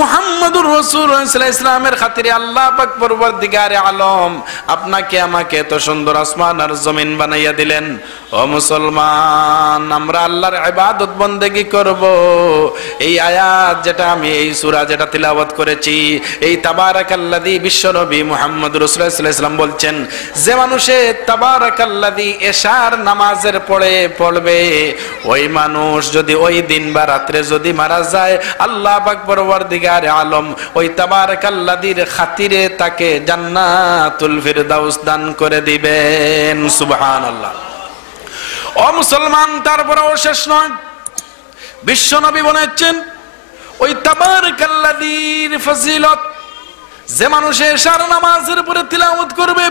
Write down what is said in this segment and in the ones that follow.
মুহাম্মদুর রাসূলুল্লাহ সাল্লাল্লাহু আলাইহি ওয়াসাল্লামের খাতিরে আল্লাহ পাক পরবর্তীকারে আলম আপনাকে আমাকে এত সুন্দর আসমান আর জমিন বানাইয়া দিলেন। ও মুসলমান, আমরা আল্লাহর ইবাদত বন্দেগী করব। এই আয়াত যেটা আমি এই সূরা যেটা তিলাওয়াত করেছি, এই তাবারাকাল্লাযী বিশ্বনবী মুহাম্মদুর রাসূলুল্লাহ সাল্লাল্লাহু আলাইহি ওয়াসাল্লাম বলছেন, যে মানুষে তাবারাকাল্লাযী এশার নামাজের পড়বে, ওই মানুষ যদি ওই দিন বা রাত্রে যদি মারা যায়, আল্লাহ পাক পরবর্তীকারে আলম ওই তাবারাকাল্লাযীর খাতিরে তাকে জান্নাতুল ফিরদাউস দান করে দিবেন। সুবহানাল্লাহ। ও মুসলমান, তারপরেও শেষ নয়, বিশ্বনবী বলেছেন ওই তাবারাকাল্লাযীর ফজিলত, যে মানুষ এশার নামাজের পরে তিলাওয়াত করবে,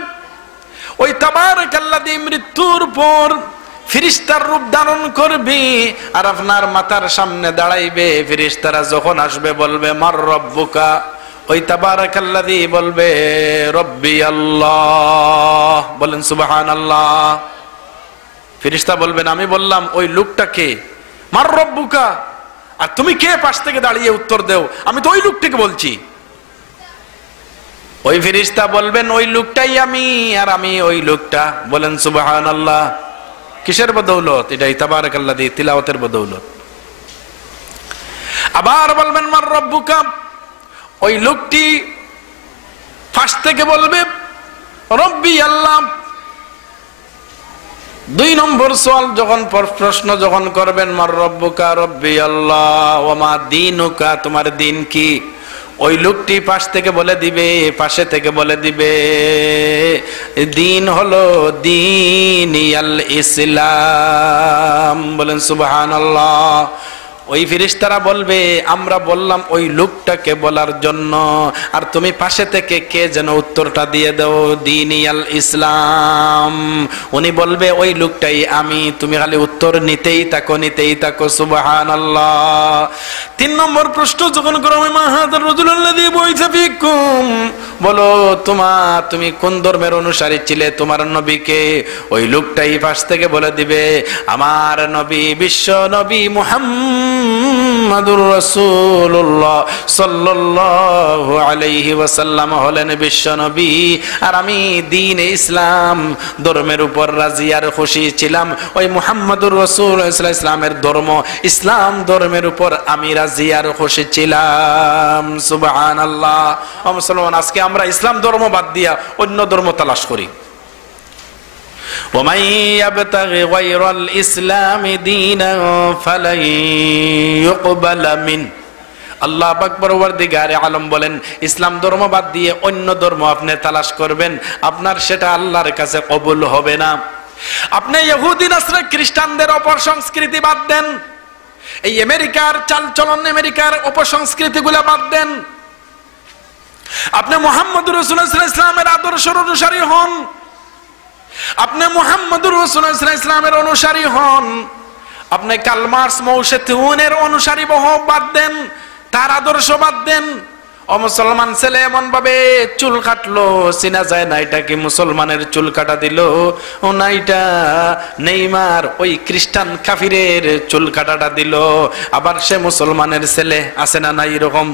ওই তাবারাকাল্লাযী মৃত্যুর পর ফেরেশতার রূপ ধারণ করবে আর আপনার মাথার সামনে দাঁড়াইবে। ফেরেশতারা যখন আসবে বলবে মার রব্বুকা, ওই তাবারাকাল্লাযী বলবে রব্বি আল্লাহ। বলেন সুবহানাল্লাহ। ফেরেশতা বলবেন আমি বললাম ওই লোকটাকে, মার রব্বুকা, আর তুমি কে পাশ থেকে দাঁড়িয়ে উত্তর দেও, আমি তো ওই লোকটাকে বলছি। ওই ফেরেশতা বলবেন ওই লোকটাই আমি, আর আমি ওই লোকটা। বলেন সুবহানাল্লাহ। কিসের বদৌলত? এটাই তাবারাকাল্লাযী তিলাওয়াতের বদৌলত। আবার বলবেন মার রব্বুকা, ওই লোকটি পাশ থেকে বলবে রব্বি আল্লাহ। 2 নম্বর সওয়াল যখন প্রশ্ন যখন করবেন মার রব্বুকা রব্বি আল্লাহ ওয়া মা দীনুকা, তোমার দিন কি, ওই লোকটি পাশ থেকে বলে দিবে, পাশে থেকে বলে দিবে দিন হলো দীনিয়াল ইসলাম। বলেন সুবহানাল্লাহ। ওই ফেরেশতারা বলবে আমরা বললাম ওই লোকটাকে বলার জন্য, আর তুমি পাশে থেকে কে যেন উত্তরটা দিয়ে দাও দীনিয়াল ইসলাম। উনি বলবে ওই লোকটাই আমি, তুমি খালি উত্তর নিতেই থাকো। সুবহানাল্লাহ। 3 নম্বর প্রশ্ন যখন করো মা হাদার রাজুলুল্লাযী বুইসা ফিকুম, বলো তুমি কোন ধর্মের অনুসারী ছিলে, তোমার নবীকে, ওই লোকটাই পাশ থেকে বলে দিবে আমার নবী বিশ্ব নবী মুহাম্মাদুর রাসূলুল্লাহ সাল্লাল্লাহু আলাইহি ওয়াসাল্লাম হলেন বিশ্ব নবী, আর আমি দ্বীন ইসলাম ধর্মের উপর রাজি আর খুশি ছিলাম। ওই মুহাম্মাদুর রাসূলুল্লাহ সাল্লাল্লাহু আলাইহি ওয়াসাল্লামের ধর্ম ইসলাম ধর্মের উপর আমি রাজি আর খুশি ছিলাম। সুবহানাল্লাহ। ও মুসলমান, আজকে আমরা ইসলাম ধর্ম বাদ দিয়া অন্য ধর্ম তালাশ করি। ومن يبتغي غير الإسلام دينا فلن يقبل منه। আল্লাহ পাক পরওয়ারদিগারে আলম বলেন ইসলাম ধর্ম বাদ দিয়ে অন্য ধর্ম আপনি তালাশ করবেন, আপনার সেটা আল্লাহর কাছে কবুল হবে না। আপনি ইহুদি নাসরা খ্রিস্টানদের অপসংস্কৃতি বাদ দেন, এই আমেরিকার চালচলন আমেরিকার অপসংস্কৃতিগুলো বাদ দেন, আপনি মুহাম্মদুর রাসূলুল্লাহ সাল্লাল্লাহু আলাইহি ওয়াসাল্লামের আদর্শের অনুসারী হন, আপনি মুহাম্মদুর রাসূলুল্লাহ সাল্লাল্লাহু আলাইহি ওয়াসাল্লামের অনুসারী হন, আপনি কার্ল মার্কস মাও সেতুনের অনুসারী বাদ দেন, তার আদর্শ বাদ দেন। ও মুসলমান ছেলে এমন ভাবে চুল কাটলো চিনা যায় না এটা কি মুসলমানের চুল কাটা দিল, ও না এটা নেইমার ওই খ্রিস্টান কাফিরের চুল কাটাটা দিল। আবার সে মুসলমানের ছেলে আছে না নাই এরকম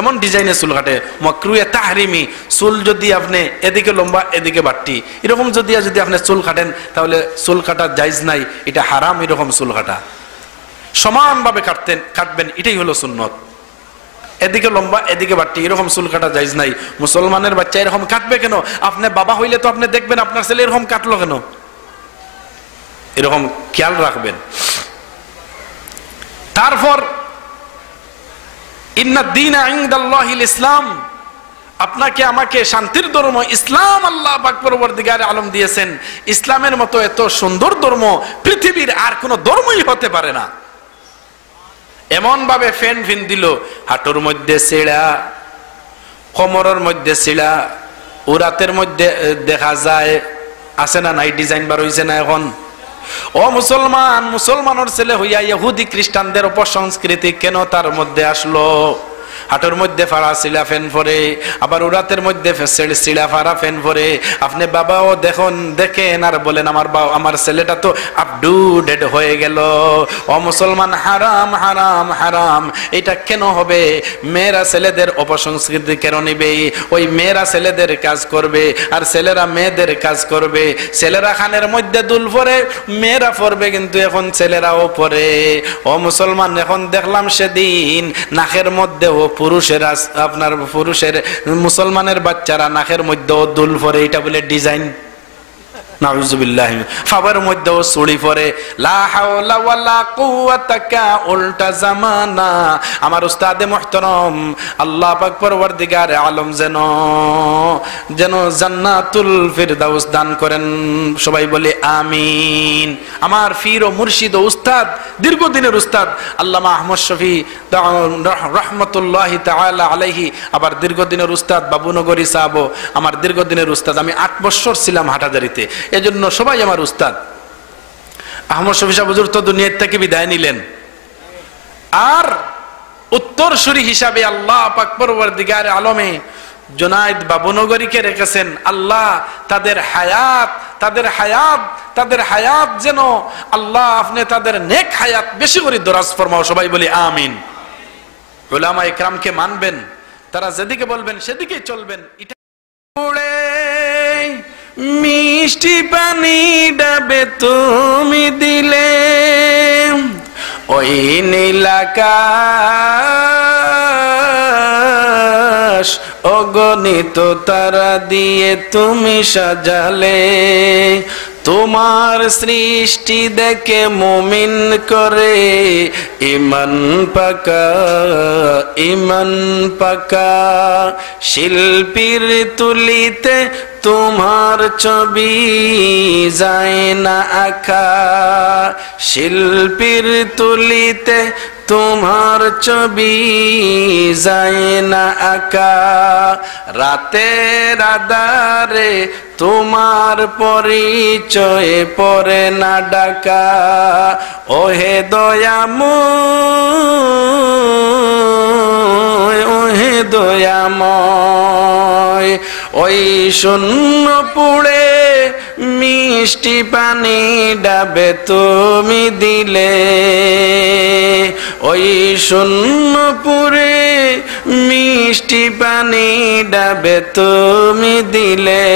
এমন ডিজাইনে চুল কাটে, মাকরুহে তাহরিমি চুল যদি আপনি এদিকে লম্বা এদিকে বাট্টি এরকম যদি আপনি চুল কাটেন তাহলে চুল কাটা জায়েজ নাই, এটা হারাম। এরকম চুল কাটা সমানভাবে কাটবেন, এটাই হলো সুন্নত। এদিকে লম্বা এদিকে বাট্টি এরকম চুল কাটা জায়েজ নাই। মুসলমানের বাচ্চা এরকম কাটবে কেন? আপনি বাবা হইলে তো আপনি দেখবেন আপনার ছেলে এরকম কাটলো কেন, এরকম খেয়াল রাখবেন। তারপর ইন্নাদ-দীনা ইনদাল্লাহিল ইসলাম, আপনাকে আমাকে শান্তির ধর্ম ইসলাম আল্লাহ পাক পরবর্তীকারে আলম দিয়েছেন। ইসলামের মতো এত সুন্দর ধর্ম পৃথিবীর আর কোন ধর্মই হতে পারে না। এমন ভাবে ফেন দিল, হাঁটুর মধ্যে ছিঁড়া, কোমরের মধ্যে ছিঁড়া, উরাতের মধ্যে দেখা যায়, আছে না নাই ডিজাইন বার হইছে না এখন। ও মুসলমান, মুসলমানের ছেলে হইয়া ইহুদি খ্রিস্টানদের অপসংস্কৃতি কেন তার মধ্যে আসলো? হাঁটুর মধ্যে ফাড়া সিলা ফেন পরে, আবার উরাতের মধ্যে সিলা ফাড়া ফেন পরে। আপনি বাবাও দেখেন আর বলেন আমার ছেলেটা তো আপডেট হয়ে গেল। ও মুসলমান, হারাম হারাম হারাম। এটা কেন হবে? মেয়েরা ছেলেদের অপসংস্কৃতি কেন নিবে? ওই মেয়েরা ছেলেদের কাজ করবে আর ছেলেরা মেয়েদের কাজ করবে। ছেলেরা খানের মধ্যে দুল পরে, মেয়েরা পরবে, কিন্তু এখন ছেলেরাও পরে। ও মুসলমান, এখন দেখলাম সেদিন নাকের মধ্যেও পুরুষের মুসলমানের বাচ্চারা নাকের মধ্যেও দুল পরে। এটা বলে ডিজাইন। নাউজুবিল্লাহ। ফাবার মধ্যেও চুড়ি পরে। লা হাওলা ওয়ালা কুওয়াতা, উল্টা জামানা। আমার উস্তাদে মুহতারাম আল্লাহ পাক পরওয়ারদিগার আলম যেন জান্নাতুল ফিরদাউস দান করেন। সবাই বলে আমিন। আমার পীর ও মুর্শিদ ও উস্তাদ, দীর্ঘদিনের উস্তাদ আল্লামা আহমদ শফি রহমাতুল্লাহি তাআলা আলাইহি, আবার দীর্ঘদিনের উস্তাদ বাবুনগরী সাহেব আমার দীর্ঘদিনের উস্তাদ। আমি 8 বছর ছিলাম হাটাজারিতে, এজন্য সবাই আমার উস্তাদ। আহমদ শফি সাহেব হুজুর তো দুনিয়া থেকে বিদায় নিলেন, আর উত্তরসূরি হিসাবে আল্লাহ পাক পরওয়ারদিগার আলমে জুনায়েদ বাবুনগরীকে রেখেছেন। আল্লাহ তাদের হায়াত যেন আল্লাহ আপনি তাদের নেক হায়াত বেশি করে দরাজ ফরমাও। সবাই বলি আমিন। উলামা ইকরামকে মানবেন, তারা যেদিকে বলবেন সেদিকেই চলবেন। মিষ্টি পানি ডাবে তুমি দিলে, ওই নীলাকাশ অগণিত তারা দিয়ে তুমি সাজালে। তোমার সৃষ্টি দেখে মুমিন করে ইমান পাকা। শিল্পীর তুলিতে তোমার ছবি যায় না আঁকা। শিল্পীর তুলিতে তোমার ছবি যায় না আঁকা। রাতের আধারে তোমার পরিচয় পড়ে না ডাকা। ওহে দয়াময়, ওই শূন্য পুড়ে মিষ্টি পানি ডাবে তুমি দিলে। ওই শূন্য পুড়ে মিষ্টি পানি ডাবে তুমি দিলে।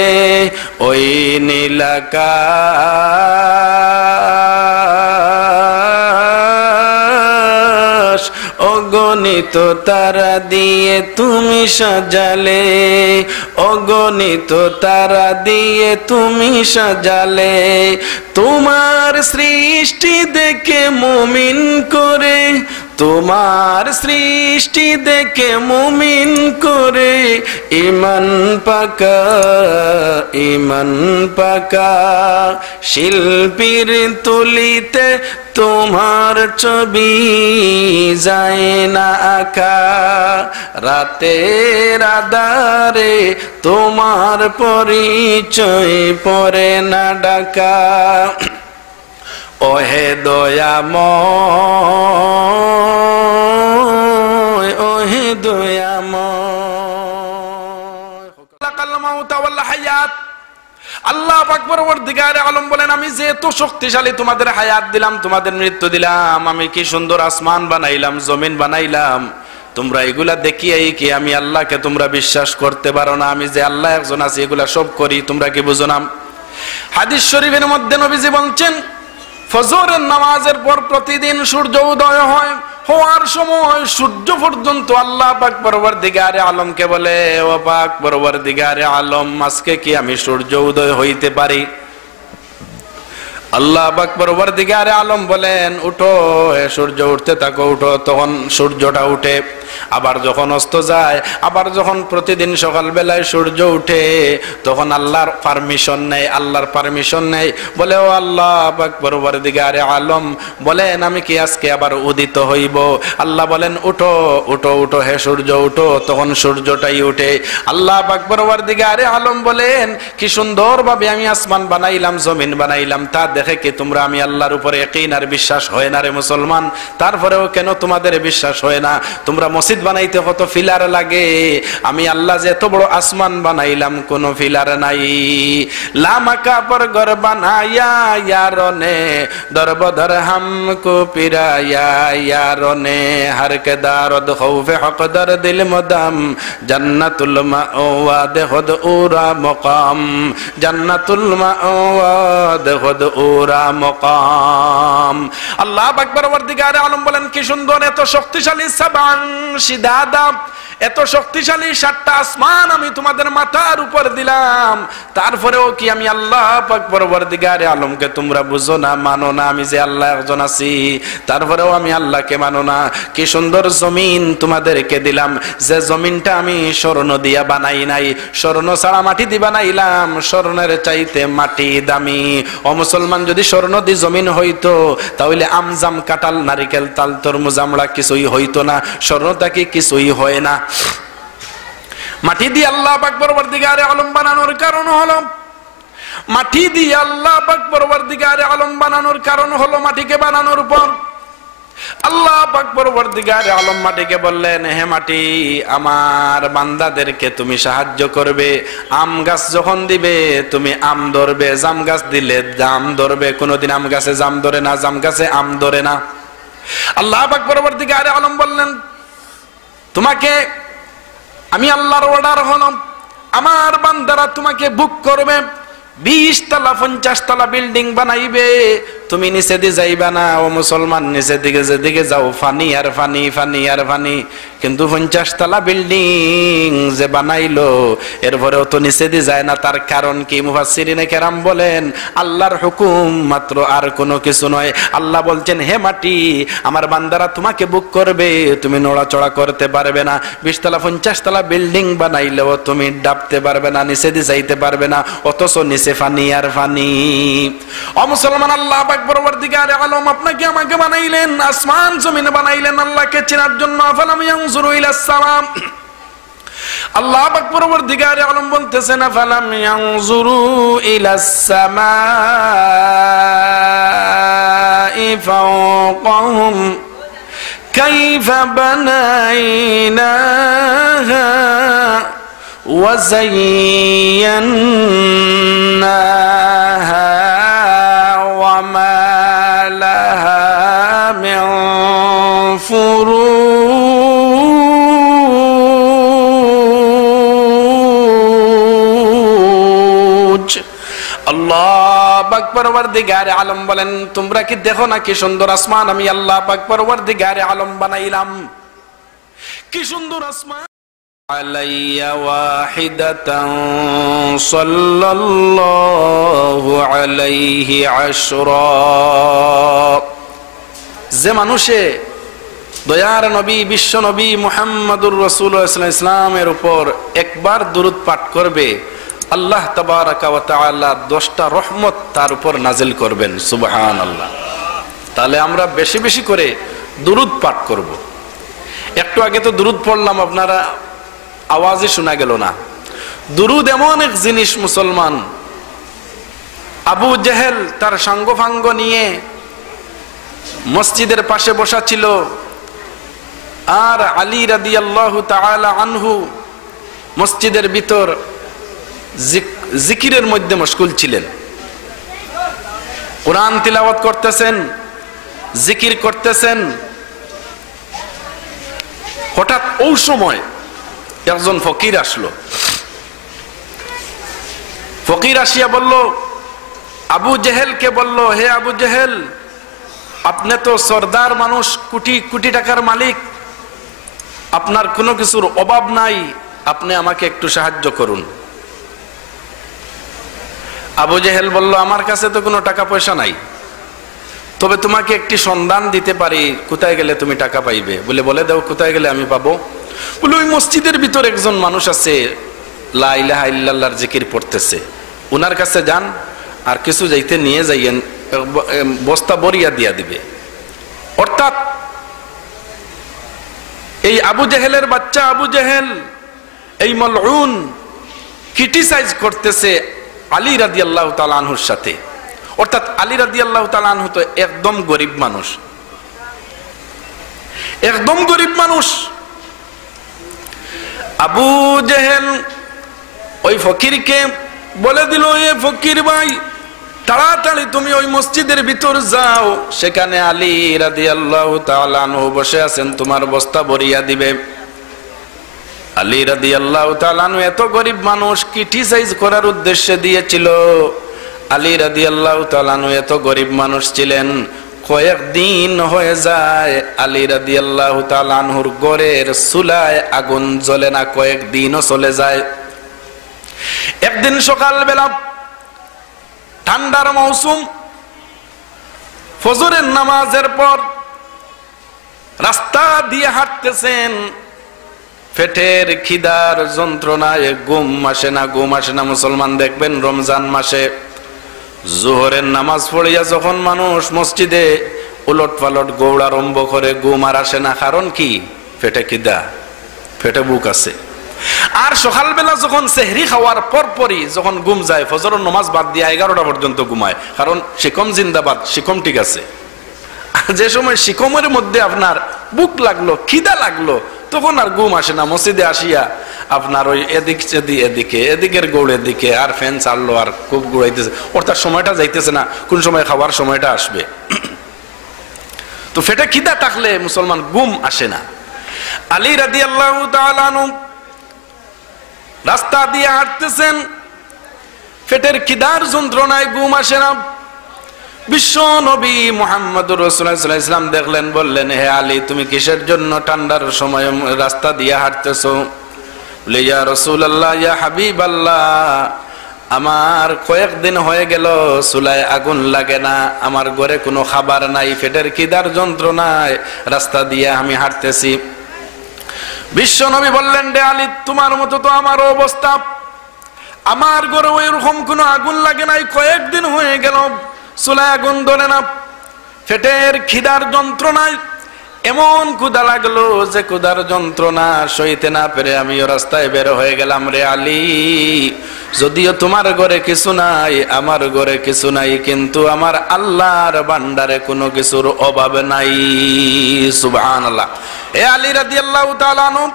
ওই নীলাকাশ অগণিত তারা দিয়ে তুমি সাজালে। অগণিত তারা দিয়ে তুমি সাজালে। তোমার সৃষ্টি দেখে মুমিন করে, তোমার সৃষ্টি দেখে মুমিন করে ইমান পাকা। শিল্পীর তুলিতে তোমার ছবি যায় না আঁকা। রাতের আধারে তোমার পরিচয় পড়ে না ডাকা। ওহে দয়াময়, ওহে দয়াময়। আল্লাহ পাক পরওয়ারদিগার আলম বলেন, আমি যে এত শক্তিশালী তোমাদের হায়াত দিলাম, তোমাদের মৃত্যু দিলাম, আমি কি সুন্দর আসমান বানাইলাম, জমিন বানাইলাম, তোমরা এগুলা দেখিয়াই কি আমি আল্লাহকে তোমরা বিশ্বাস করতে পারো না? আমি যে আল্লাহ একজন আছি এগুলা সব করি, তোমরা কি বুঝো না? হাদিস শরীফের মধ্যে নবীজি বলছেন, ফজরের নামাজের পর প্রতিদিন সূর্য উদয় হয়। হওয়ার সময় সূর্য পর্যন্ত আল্লাহ পাক পরওয়ারদিগারে আলমকে বলে, ও পাক পরওয়ারদিগারে আলম, আজকে কি আমি সূর্য উদয় হইতে পারি? আল্লাহ পাক পরওয়ারদিগারে আলম বলেন, উঠো, সূর্য উঠতে থাকো, উঠো। তখন সূর্যটা উঠে। আবার যখন অস্ত যায়, আবার যখন প্রতিদিন সকাল বেলায় সূর্য উঠে, তখন আল্লাহর পারমিশন নেই। বলে, ও আল্লাহ পাক পরওয়ারদিগারে আলম বলেন, আমি কি আজকে আবার উদিত হইব? আল্লাহ বলেন, উঠো উঠো উঠো, হে সূর্য উঠো। তখন সূর্যটাই উঠে। আল্লাহ পাক পরওয়ারদিগারে আলম বলেন, কি সুন্দরভাবে আমি আসমান বানাইলাম, জমিন বানাইলাম, তা দেখে কি তোমরা আমি আল্লাহর উপরে ইয়াকিন আর বিশ্বাস হয় না রে মুসলমান? তারপরেও কেন তোমাদের বিশ্বাস হয় না? তোমরা মসজিদ বানাইতে কত ফিলার লাগে, আমি আল্লাহ যে এত বড় আসমান বানাইলাম কোনো ফিলার নাই। লামাকা পর ঘর বানায়া ইয়ারনে দরবদর হামকো পিরায়া ইয়ারনে হর কে দারদ খৌফে হকদর দিল মদম জান্নাতুল মাওয়াদ খুদ উরা মকাম জান্নাতুল মাওয়াদ খুদ উরা মকাম। আল্লাহ আকবার। পরওয়ারদিগারে আলম বলেন কি সুন্দর, এত শক্তিশালী সাবান শিদাদা, এত শক্তিশালী 7টা আসমান আমি তোমাদের মাথার উপর দিলাম, তারপরেও কি আমি আল্লাহ পাক পরওয়ারদিগারে আলমকে তোমরা বুঝো না, মানো না আমি যে আল্লাহ একজন আছি, তারপরেও আমি আল্লাহকে মানো না। কি সুন্দর জমিন তোমাদেরকে দিলাম, যে জমিনটা আমি স্বর্ণ দিয়া বানাই নাই, স্বর্ণ ছাড়া মাটি দিয়ে বানাইলাম, স্বর্ণের চাইতে মাটি দামি। ও মুসলমান, যদি স্বর্ণ দিয়ে জমিন হইতো তাহলে আমজাম কাঁঠাল নারিকেল তাল তরমুজ আমড়া কিছুই হইতো না, স্বর্ণটা কি কিছুই হয় না। মাটি দিয়ে আল্লাহ পাক পরওয়ারদিগারে আলম বানানোর কারণ হলো, মাটি দিয়ে আল্লাহ পাক পরওয়ারদিগারে আলম বানানোর কারণ হলো, মাটিকে বানানোর পর আল্লাহ পাক পরওয়ারদিগারে আলম মাটিকে বললেন, হে মাটি আমার বান্দাদেরকে তুমি সাহায্য করবে, আম গাছ যখন দিবে তুমি আম ধরবে, জাম গাছ দিলে জাম ধরবে, কোনোদিন আম গাছে জাম ধরে না, জাম গাছে আম ধরে না। আল্লাহ পাক পরওয়ারদিগারে আলম বললেন, তোমাকে আমি আল্লাহর অর্ডার হলাম, আমার বান্দারা তোমাকে বুক করবে, 20 তলা 50 তলা বিল্ডিং বানাইবে, তুমি নিচে দিয়ে যাইবা না। ও মুসলমান, নিচে দিকে যেদিকে যাও ফানি আর ফানি, ফানি আর ফানি। কিন্তু 50 তলা বিল্ডিং যে বানাইলো এরপরেও তো নিচে দিয়ে যায় না, তার কারণ কি? মুফাসসিরিনে কেরাম বলেন আল্লাহর হুকুম মাত্র, আর কোনো কিছু নয়। আল্লাহ বলছেন, হে মাটি আমার বান্দারা তোমাকে বুক করবে, তুমি নড়াচড়া করতে পারবে না, 20 তলা 50 তলা বিল্ডিং বানাইলেও তুমি ডাবতে পারবে না, নিচে দিয়ে যাইতে পারবে না, অথচ নিচে ফানি আর ফানি। ও মুসলমান, আল্লাহ পাক পরওয়ারদিগারে আলম আপনাকে আমাকে বানাইলেন, আসমান জমিন বানাইলেন আল্লাহকে চেনার জন্য। ফালাম ইয়ানজুরু ইলাস সামাম, আল্লাহ পাক পরওয়ারদিগারে আলম বলতেছেন, ফালাম ইয়ানজুরু ইলাস সামাই ফাওকাহুম কাইফা বানাইনাহা ওয়া যায়্যান্নাহা ওয়া মা লাহা মিন ফুরুজ। আল্লাহ পাক পরওয়ারদিগারে আলম বলেন, তোমরা কি দেখো না কি সুন্দর আসমান আমি আল্লাহ পাক পরওয়ারদিগারে আলম বানাইলাম, কি সুন্দর আসমান। আলাইয়া ওয়াহিদাতান সাল্লাল্লাহু আলাইহি আশরা। যে মানুষে দয়ার নবী বিশ্ব নবী মুহাম্মদুর রাসূলুল্লাহ সাল্লাল্লাহু আলাইহি ওয়াসাল্লামের উপর একবার দুরূদ পাঠ করবে, আল্লাহ তাবারাকা ওয়া তাআলা 10টা রহমত তার উপর নাজিল করবেন। সুবহানাল্লাহ। তাহলে আমরা বেশি বেশি করে দুরূদ পাঠ করব। একটু আগে তো দুরূদ পড়লাম, আপনারা আওয়াজই শোনা গেল না। দুরূদ এমন এক জিনিস মুসলমান, আবু জেহেল তার সাঙ্গফাঙ্গ নিয়ে মসজিদের পাশে বসা ছিল, আর আলী রাদিয়াল্লাহু তাআলা আনহু মসজিদের ভিতর জিকিরের মধ্যে মশগুল ছিলেন, কোরআন তিলাওয়াত করতেছেন, জিকির করতেছেন। হঠাৎ ওই সময় একজন ফকির আসলো। ফকির আসিয়া বলল, আবু জেহেলকে বলল, হে আবু জেহেল, আপনি তো সরদার মানুষ, কোটি কোটি টাকার মালিক, আপনার কোনো কিছুর অভাব নাই, আপনি আমাকে একটু সাহায্য করুন। আবু জেহেল বলল, আমার কাছে তো কোনো টাকা পয়সা নাই, তবে তোমাকে একটি সন্ধান দিতে পারি, কোথায় গেলে তুমি টাকা পাইবে। বলে দাও, কোথায় গেলে আমি পাবো? বলে ওই মসজিদের ভিতর একজন মানুষ আছে, লা ইলাহা ইল্লাল্লাহর জিকির পড়তেছে, ওনার কাছে যান, আর কিছু যাইতে নিয়ে যাইয়েন, বস্তা বরিয়া দিয়া দিবে। অর্থাৎ এই আবু জেহেলের বাচ্চা আবু জেহেল, এই মালউন ক্রিটিসাইজ করতেছে আলী রাদিয়াল্লাহু তাআলা আনহুর সাথে। অর্থাৎ আলী রাদিয়াল্লাহু তাআলা আনহু তো একদম গরিব মানুষ, একদম গরিব মানুষ, আবু জেহেল ওই ফকিরকে বলে দিল, এ ফকির ভাই, তাড়াতাড়ি তুমি ওই মসজিদের ভিতর যাও, সেখানে আলী রাদিয়াল্লাহু তাআলা আনহু বসে আছেন, তোমার বস্তা ভরিয়া দিবে। আলী রাদিয়াল্লাহু তাআলা আনহু এত গরিব মানুষ, ক্রিটিসাইজ করার উদ্দেশ্যে দিয়েছিল। আলী রাদিয়াল্লাহু তাআলা আনহু এত গরিব মানুষ ছিলেন, কয়েকদিন হয়ে যায় আলী রাদিয়াল্লাহু তাআলা আনহুর ঘরের চুলায় আগুন জ্বলে না, কয়েকদিনও চলে যায়। একদিন সকালবেলা, ঠান্ডার মৌসুম, ফজরের নামাজের পর রাস্তা দিয়ে হাঁটতেছেন, পেটের খিদার যন্ত্রণায় ঘুম আসে না। মুসলমান দেখবেন রমজান মাসে জোহরের নামাজ পড়িয়া যখন মানুষ মসজিদে উলট পালট গৌড় আরম্ভ করে, ঘুম আর আসে না। কারণ কি? পেটে খিদা, পেটে বুক আছে। আর সকালবেলা যখন সেহরি খাওয়ার পরপরই যখন ঘুম যায়, ফজরের নামাজ বাদ দিয়ে 11টা পর্যন্ত ঘুমায়, কারণ শিকম জিন্দাবাদ, শিকম ঠিক আছে। আর যে সময় শিকমের মধ্যে আপনার বুক লাগলো, খিদা লাগলো, তখন আর ঘুম আসে না। মসজিদে আসিয়া আপনার ওই এদিকের গৌড়ের দিকে আর ফ্যান চাললো, আর খুব ঘুরাইতেছে, অর্থাৎ সময়টা যাইতেছে না, কোন সময় খাওয়ার সময়টা আসবে। তো পেটে খিদা থাকলে মুসলমান ঘুম আসে না। আলী রাদিয়াল্লাহু তাআলা আনহু রাস্তা দিয়ে হাঁটতেছেন, পেটের খিদার যন্ত্রণায় ঘুম আসে না। বিশ্ব নবী মুহাম্মদুর রাসূলুল্লাহ সাল্লাল্লাহু আলাইহি ওয়াসাল্লাম দেখলেন, বললেন, হে আলী, তুমি কিসের জন্য ঠান্ডার সময় রাস্তা দিয়ে হাঁটতেছো? বলে, ইয়া রাসূলুল্লাহ, ইয়া হাবিবাল্লাহ, আমার কয়েকদিন হয়ে গেল চুলায় আগুন লাগে না, আমার ঘরে কোনো খাবার নাই, পেটের খিদার যন্ত্রণায় রাস্তা দিয়ে আমি হাঁটতেছি। বিশ্ব নবী বললেন, রে আলী, তোমার মতো তো আমারও অবস্থা, আমার ঘরে ওইরকম কোনো আগুন লাগে নাই, কয়েকদিন হয়ে গেল চুলায় আগুন ধরে না। পেটের খিদার যন্ত্রণায় এমন ক্ষুধা লাগলো যে ক্ষুধার যন্ত্রণা সইতে না পেরে আমিও রাস্তায় বের হয়ে গেলাম। রে আলী, যদিও তোমার ঘরে কিছু নাই, আমার ঘরে কিছু নাই, কিন্তু আমার আল্লাহর ভান্ডারে কোনো কিছুর অভাব নাই। সুবহানাল্লাহ। এ আলী রাদিয়াল্লাহু তাআলা আনহু,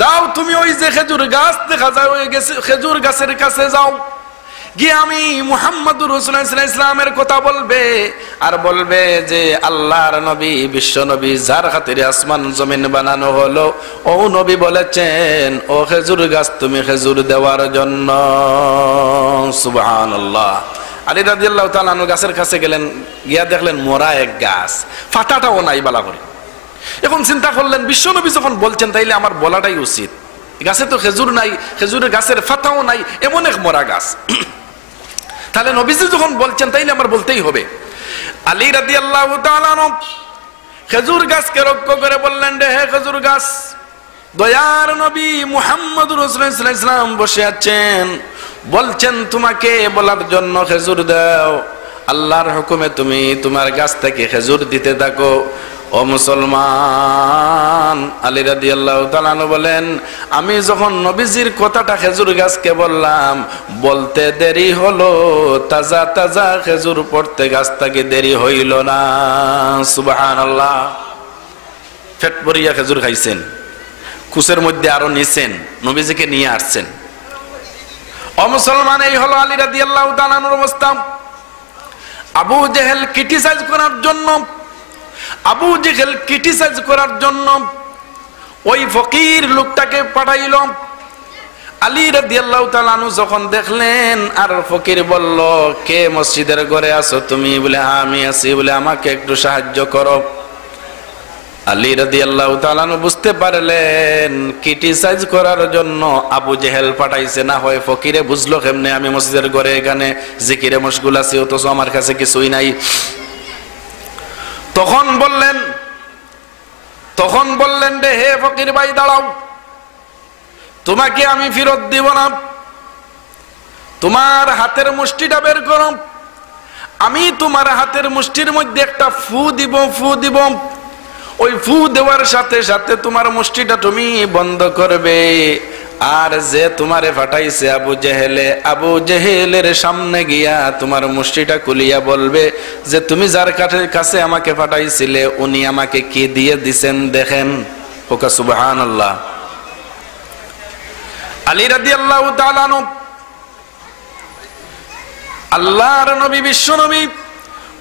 যাও তুমি ওই যে খেজুর গাছ দেখা যায়, ওই খেজুর গাছের কাছে যাও, গিয়ে আমি মুহাম্মদুর রাসূলুল্লাহ সাল্লাল্লাহু আলাইহি ওয়াসাল্লামের কথা বলবে, আর বলবে যে আল্লাহর নবী, বিশ্ব নবী, যার খাতিরে আসমান জমিন বানানো হলো, ও নবী বলেছেন, ও খেজুর গাছ, তুমি খেজুর দেওয়ার জন্য। সুবহানাল্লাহ। আলী রাদিয়াল্লাহু তাআলা আনহু গাছের কাছে গেলেন, গিয়া দেখলেন মরা এক গাছ, পাতাটাও নাই বালা করে। এখন চিন্তা করলেন, বিশ্ব নবী যখন বলছেন, তাইলে আমার বলাটাই উচিত। গাছে তো খেজুর নাই, খেজুরের গাছের পাতাও নাই, এমন এক মরা গাছ। তাহলে নবীজি যখন বলছেন, তাইলে আমার বলতেই হবে। আলী রাদিয়াল্লাহু তাআলা আনহু খেজুর গাছকে লক্ষ্য করে বললেন, রে হে খেজুর গাছ, দয়ার নবী মুহাম্মদুর রাসূলুল্লাহ সাল্লাল্লাহু আলাইহি ওয়াসাল্লাম বসে আছেন, বলছেন তোমাকে বলার জন্য খেজুর দাও, আল্লাহর হুকুমে তুমি তোমার গাছ থেকে খেজুর দিতে থাকো। ও মুসলমান, আলী রাদিয়াল্লাহু তাআলা আনহু বলেন, আমি যখন নবীজির কথাটা খেজুর গাছকে বললাম, বলতে দেরি হলো, তাজা তাজা খেজুর পড়তে গাছ থেকে দেরি হইল না। সুবহানাল্লাহ। পেট ভরিয়া খেজুর খাইছেন, কুসের মধ্যে আরো নিছেন, নবীজিকে নিয়ে আসছেন। ও মুসলমান, এই হলো আলী রাদিয়াল্লাহু তাআলা আনহুর অবস্থা। আবু জেহেল ক্রিটিসাইজ করার জন্য, ওই ফকির লোকটাকে পাঠাইল। আলী রাদিয়াল্লাহু তাআলা আনহু যখন দেখলেন, আর ফকির বলল, কে মসজিদের ঘরে আছো তুমি? বলে, আমি আছি। বলে, আমাকে একটু সাহায্য করো। আলী রাদিয়াল্লাহু তাআলা আনহু বুঝতে পারলেন ক্রিটিসাইজ করার জন্য আবু জেহেল পাঠাইছে, না হয় ফকিরে বুঝলো কেমনে আমি মসজিদের ঘরে এখানে জিকিরে মশগুল আছি, অথচ আমার কাছে কিছুই নাই। তখন বললেন, রে হে ফকির ভাই, দাঁড়াও, তোমাকে আমি ফেরত দিব না, তোমার হাতের মুষ্টিটা বের করো, আমি তোমার হাতের মুষ্টির মধ্যে একটা ফু দিব, ওই ফু দেওয়ার সাথে সাথে তোমার মুষ্টিটা তুমি বন্ধ করবে, আর যে তোমারে ফাটাইছে আবু জেহেলের সামনে গিয়া তোমার মুষ্টিটা খুলিয়া বলবে যে তুমি যার কাছে আমাকে ফাটাইছিলে উনি আমাকে কি দিয়ে দিছেন দেখেন। ওকা সুবহানাল্লাহ। আলী রাদিয়াল্লাহু তাআলা আনহু আল্লাহর নবী বিশ্ব নবী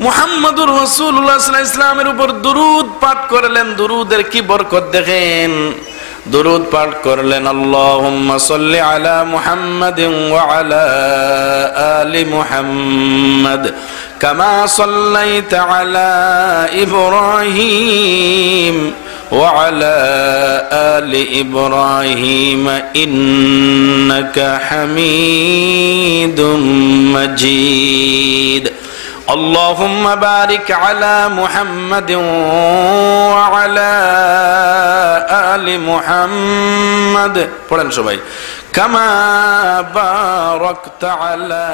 মুহাম্মদুর রাসূলুল্লাহ সাল্লাল্লাহু আলাইহি ওয়াসাল্লামের উপর দুরূদ পাঠ করলেন। দুরূদের কি বরকত দেখেন। দুরূদ পাঠ করলেন, আল্লাহুম্মা সাল্লি আলা মুহাম্মাদিন ওয়া আলা আলি মুহাম্মাদ কামা সাল্লাইতা আলা ইব্রাহিম ওয়া আলা আলি ইব্রাহিম ইন্নাকা হামিদুম মাজিদ। اللهم بارك على محمد وعلى آل محمد পড়েন সবাই كما باركت على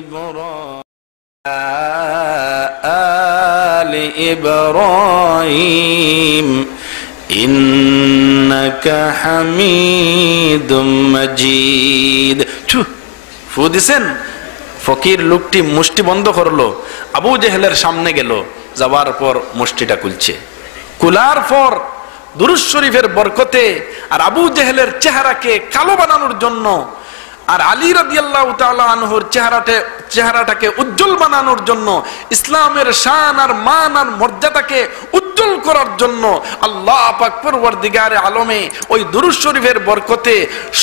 إبراهيم آل إبراهيم إنك حميد مجيد ফুদিছেন। ফকির লোকটি মুষ্টি বন্ধ করলো, আবু জেহেলের সামনে গেল, যাওয়ার পর মুষ্টিটা খুলছে। কুলার পর দুরূদ শরীফের বরকতে আর আবু জেহেলের চেহারাকে কালো বানানোর জন্য আর আলী রাদিয়াল্লাহু তাআলা আনহুর চেহারাটাকে উজ্জ্বল বানানোর জন্য, ইসলামের শান আর মান আর মর্যাদাকে উজ্জ্বল করার জন্য আল্লাহ পাক পরওয়ারদিগারে আলমে ওই দুরূদ শরীফের বরকতে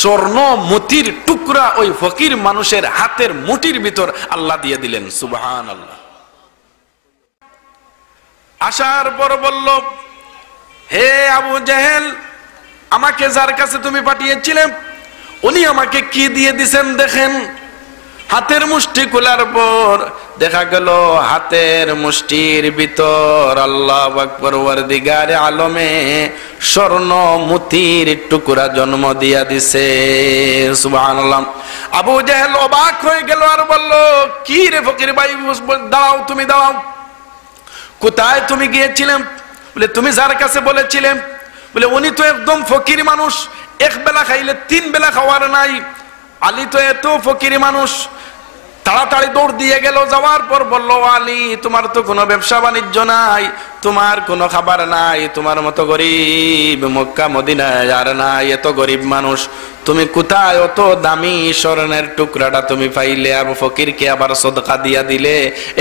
স্বর্ণ মতির টুকরা ওই ফকির মানুষের হাতের মুঠির ভিতর আল্লাহ দিয়ে দিলেন। সুবহানাল্লাহ। আসার পর বলল, হে আবু জেহেল, আমাকে যার কাছে তুমি পাঠিয়েছিলে উনি আমাকে কি দিয়ে দিছেন দেখেন। হাতের মুষ্টি খোলার পর দেখা গেল হাতের মুষ্টির ভিতর আল্লাহু আকবার পরওয়ারদিগারে আলমে স্বর্ণ মতির টুকরা জন্ম দিয়া দিছে। সুবহানাল্লাহ। আবু জেহেল অবাক হয়ে গেল আর বলল, কি রে ফকির ভাই, দাও তুমি দাও, কোথায় তুমি গিয়েছিলে? বলে তুমি যার কাছে বলেছিলে, বলে উনি তো একদম ফকির মানুষ, এক বেলা খাইলে তিন বেলা খাওয়ার নাই। আলী তো এত ফকির মানুষ, তাড়াতাড়ি দৌড় দিয়ে গেল। যাওয়ার পর বলল, আলী তোমার তো কোনো ব্যবসা বাণিজ্য নাই, তোমার কোনো খাবার নাই, তোমার মতো গরিব মক্কা মদিনায় আর নাই, এত গরিব মানুষ, তুমি কোথায় অত দামি স্বর্ণের টুকরাটা তুমি পাইলে? আবু ফকিরকে আবার সদকা দিয়া দিলে,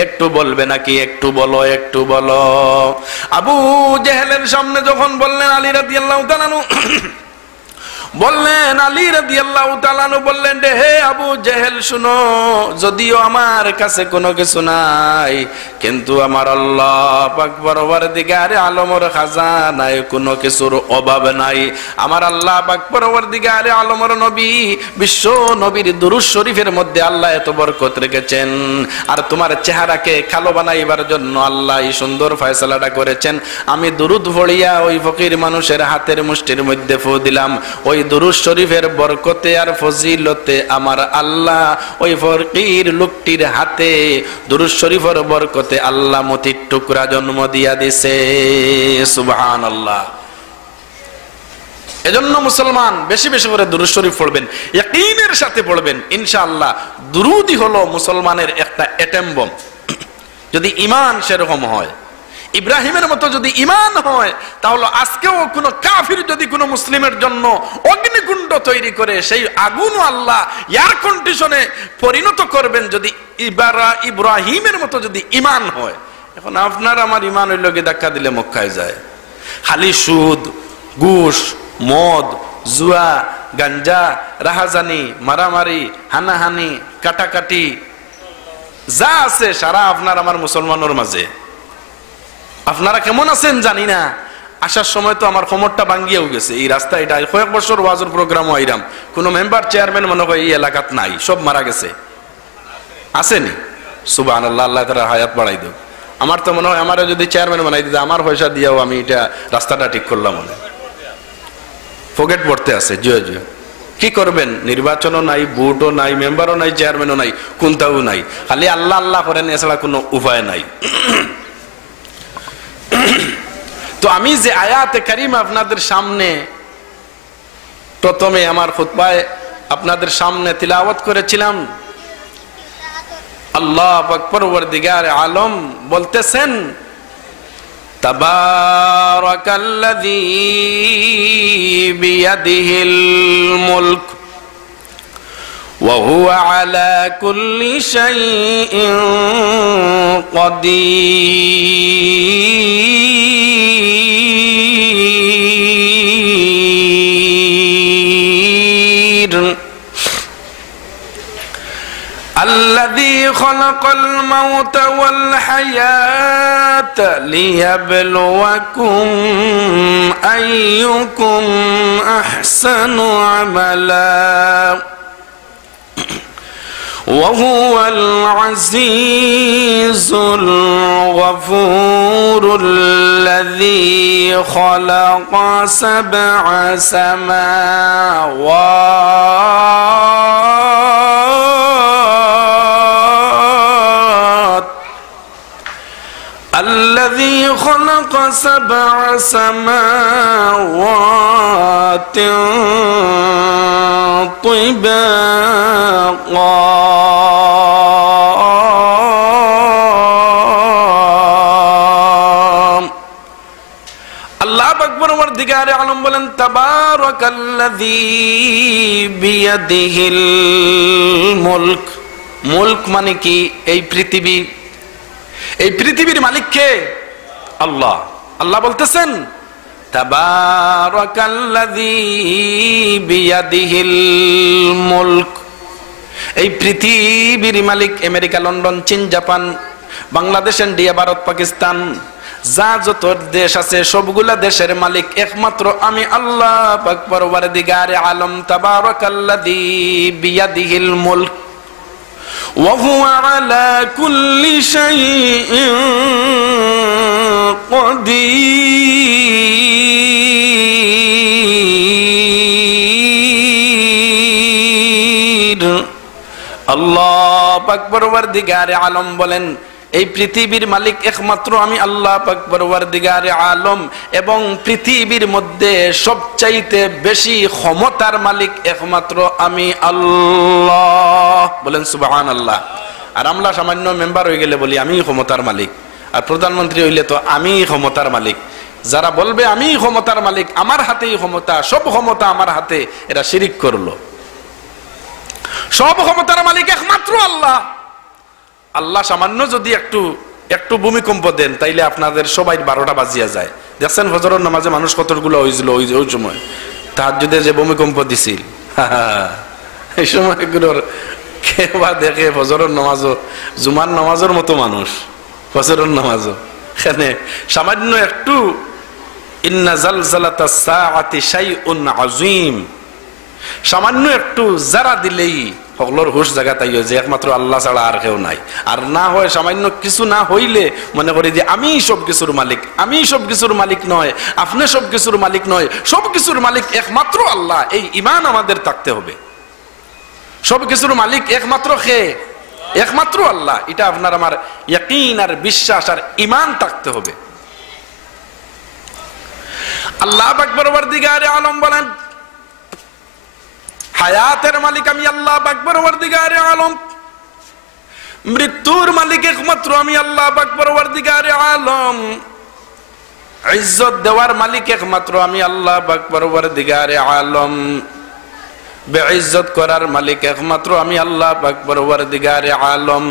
একটু বলবে নাকি? একটু বলো, একটু বলো। আবু জেহেলের সামনে যখন বললেন আলী রাদিয়াল্লাহু তাআলা আনহু বললেন, আলী রাদিয়াল্লাহু তাআলা আনহু বললেন, হে আবু জেহেল শুনো, যদিও আমার কাছে কোনো কিছু নাই, কিন্তু আমার আল্লাহ পাক পরওয়ারদিগারে আলমের খাজানায় কোনো কিছুর অভাব নাই। আমার আল্লাহ পাক পরওয়ারদিগারে আলমের নবী বিশ্ব নবীর দুরূদ শরীফের মধ্যে আল্লাহ এত বরকত রেখেছেন, আর তোমার চেহারাকে কালো বানাইবার জন্য আল্লাহ এই সুন্দর ফয়সালাটা করেছেন। আমি দুরূদ পড়িয়া ওই ফকির মানুষের হাতের মুষ্টির মধ্যে ফু দিলাম। ওই দুরূদ শরীফের বরকতে আর ফজিলতে আমার আল্লাহ ওই ফকির লোকটির হাতে দুরূদ শরীফের বরকতে আল্লাহ মতির টুকরা জন্ম দিয়া দিছে। সুবহানাল্লাহ। এজন্য মুসলমান বেশি বেশি করে দুরূদ শরীফ পড়বেন, ইয়াকিনের সাথে পড়বেন। ইনশাআল্লাহ দুরূদই হলো মুসলমানের একটা অ্যাটম বম। যদি ঈমান সেরকম হয়, ইব্রাহিমের মতো যদি ঈমান হয়, তাহলে আজকেও কোনো কাফির যদি কোনো মুসলিমের জন্য অগ্নিকুণ্ড তৈরি করে, সেই আগুনও আল্লাহ এয়ার কন্ডিশনে পরিণত করবেন যদি ইব্রাহিমের মতো যদি ঈমান হয়। এখন আপনার আমার ঈমান হইল কি ধাক্কা দিলে মক্কায় যায়। খালি সুদ, ঘুষ, মদ, জুয়া, গাঞ্জা, রাহাজানি, মারামারি, হানাহানি, কাটাকাটি যা আছে সারা আপনার আমার মুসলমানের মাঝে। আপনারা কেমন আছেন জানি না, আসার সময় তো আমার কোমরটা ভাঙ্গিয়েও গেছে। এই রাস্তা এটা কয়েক বছর ওয়াজের প্রোগ্রামও আইরাম, কোন মেম্বার চেয়ারম্যান মনে হয় এই এলাকাত নাই, সব মারা গেছে। আসেনি? সুবহানাল্লাহ, আল্লাহ তাআলা হায়াত বাড়াই দেব। আমার তো মনে হয় আমারও যদি চেয়ারম্যান বানাই দিতে, আমার পয়সা দিয়েও আমি এটা রাস্তাটা ঠিক করলাম। মনে পকেট পড়তে আছে। জয় জয়। কি করবেন? নির্বাচনও নাই, ভোটও নাই, মেম্বারও নাই, চেয়ারম্যানও নাই, কোনটাও নাই, খালি আল্লাহ আল্লাহ করেন, এছাড়া কোনো উপায় নাই। তো আমি যে আয়াতে কারিমা আপনাদের সামনে প্রথমে আমার খুতবায় আপনাদের সামনে তিলাওয়াত করেছিলাম, আল্লাহ পাক পরওয়ারদিগারে আলম বলতেছেন, তাবারাকাল্লাযী বিয়াদিহিল মুলক وهو على كل شيء قدير الذي خلق الموت والحياة ليبلوكم أيكم أحسن عملا وهو العزيز الغفور الذي خلق 7 سماوات الذي خلق 7 سماوات طباقا পরবর্তীকারে আলম বলেন তাবারাকাল্লাযী বিয়াদিহিল মুলক। মুলক মানে কি? এই পৃথিবীর মালিক কে? আল্লাহ। আল্লাহ বলতেছেন তাবারাকাল্লাযী বিয়াদিহিল মুলক। এই পৃথিবীর মালিক আমেরিকা, লন্ডন, চীন, জাপান, বাংলাদেশ, ইন্ডিয়া, ভারত, পাকিস্তান, যা যত দেশ আছে সবগুলা দেশের মালিক একমাত্র আমি আল্লাহ পাক পরওয়ারদিগারে আলম। তাবারাকাল্লাযী বিয়াদিহিল মুলক ওয়া হুয়া আলা কুল্লি শাইইন কাদির। আল্লাহ পাক পরওয়ারদিগারে আলম বলেন এই পৃথিবীর মালিক একমাত্র আমি আল্লাহ পাক পরওয়ারদিগারে আলম, এবং পৃথিবীর মধ্যে সবচাইতে বেশি ক্ষমতার মালিক একমাত্র আমি আল্লাহ। বলেন সুবহানাল্লাহ। আর আমরা সামান্য মেম্বার হয়ে গেলে বলি আমি ক্ষমতার মালিক, আর প্রধানমন্ত্রী হইলে তো আমি ক্ষমতার মালিক। যারা বলবে আমি ক্ষমতার মালিক, আমার হাতেই ক্ষমতা, সব ক্ষমতা আমার হাতে, এরা শিরিক করলো। সব ক্ষমতার মালিক একমাত্র আল্লাহ। আল্লাহ সামান্য যদি একটু ভূমিকম্প দেন তাইলে আপনাদের সবাই 12টা বাজিয়া যায়। দেখছেন ফজরের নামাজে মানুষ কতগুলো হয়েছিল ওই সময়, তাহাজ্জুদে যে ভূমিকম্প দিছিল, এই সময়গুলোর কেবা দেখে ফজরের নামাজও জুমার নামাজের মতো মানুষ, ফজরের নামাজও এখানে সামান্য একটু ইন্না জালজালাতাস সাআতি শাইউন আযীম, সামান্য একটু যারা দিলেই সকলের হুশ জায়গা তাই যে একমাত্র আল্লাহ ছাড়া আর কেউ নাই। আর না হয় সামান্য কিছু না হইলে মনে করি যে আমি সব কিছুর মালিক। আমি সব কিছুর মালিক নয়, আপনি সব কিছুর মালিক নয়, সব কিছুর মালিক একমাত্র আল্লাহ। এই ঈমান আমাদের থাকতে হবে। সব কিছুর মালিক একমাত্র কে? একমাত্র আল্লাহ। এটা আপনার আমার ইয়াকিন আর বিশ্বাস আর ঈমান থাকতে হবে। আল্লাহ পাক পরওয়ারদিগারে আলম বলেন হায়াতের মালিক আমি আল্লাহ পাক পরওয়ারদিগারে আলম, মৃত্যুর মালিক একমাত্র আমি আল্লাহ পাক পরওয়ারদিগারে আলম, ইজ্জত দেওয়ার মালিক একমাত্র আমি আল্লাহ পাক পরওয়ারদিগারে আলম, বেইজ্জত করার মালিক একমাত্র আমি আল্লাহ পাক পরওয়ারদিগারে আলম,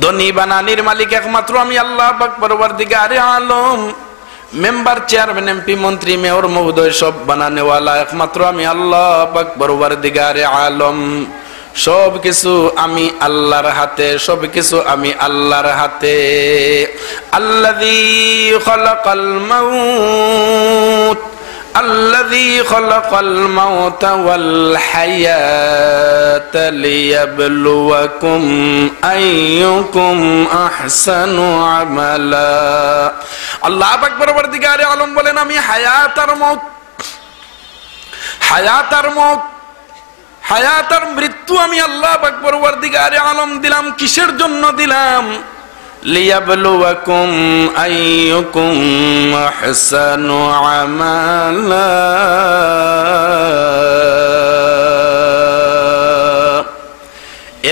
ধনী বানানির মালিক একমাত্র আমি আল্লাহ পাক পরওয়ারদিগারে আলম, মেম্বার, চেয়ারম্যান, এমপি, মন্ত্রী, মেয়র, মহোদয় সব বানানেওয়ালা একমাত্র আমি আল্লাহ পাক পরওয়ারদিগারে আলম। সব কিছু আমি আল্লাহর হাতে, সব কিছু আমি আল্লাহর হাতে। আল্লাযী খালাকাল মাউত الذي خلق الموت والحياة ليبلوكم أيكم أحسن عملا। আল্লাহ পাক পরওয়ারদিগারে আলম বলেন আমি হায়াত আর মৃত্যু আমি আল্লাহ পাক পরওয়ারদিগারে আলম দিলাম। কিসের জন্য দিলাম? লিয়াবলুয়াকুম আইয়ুকুম আহসানু আমালা,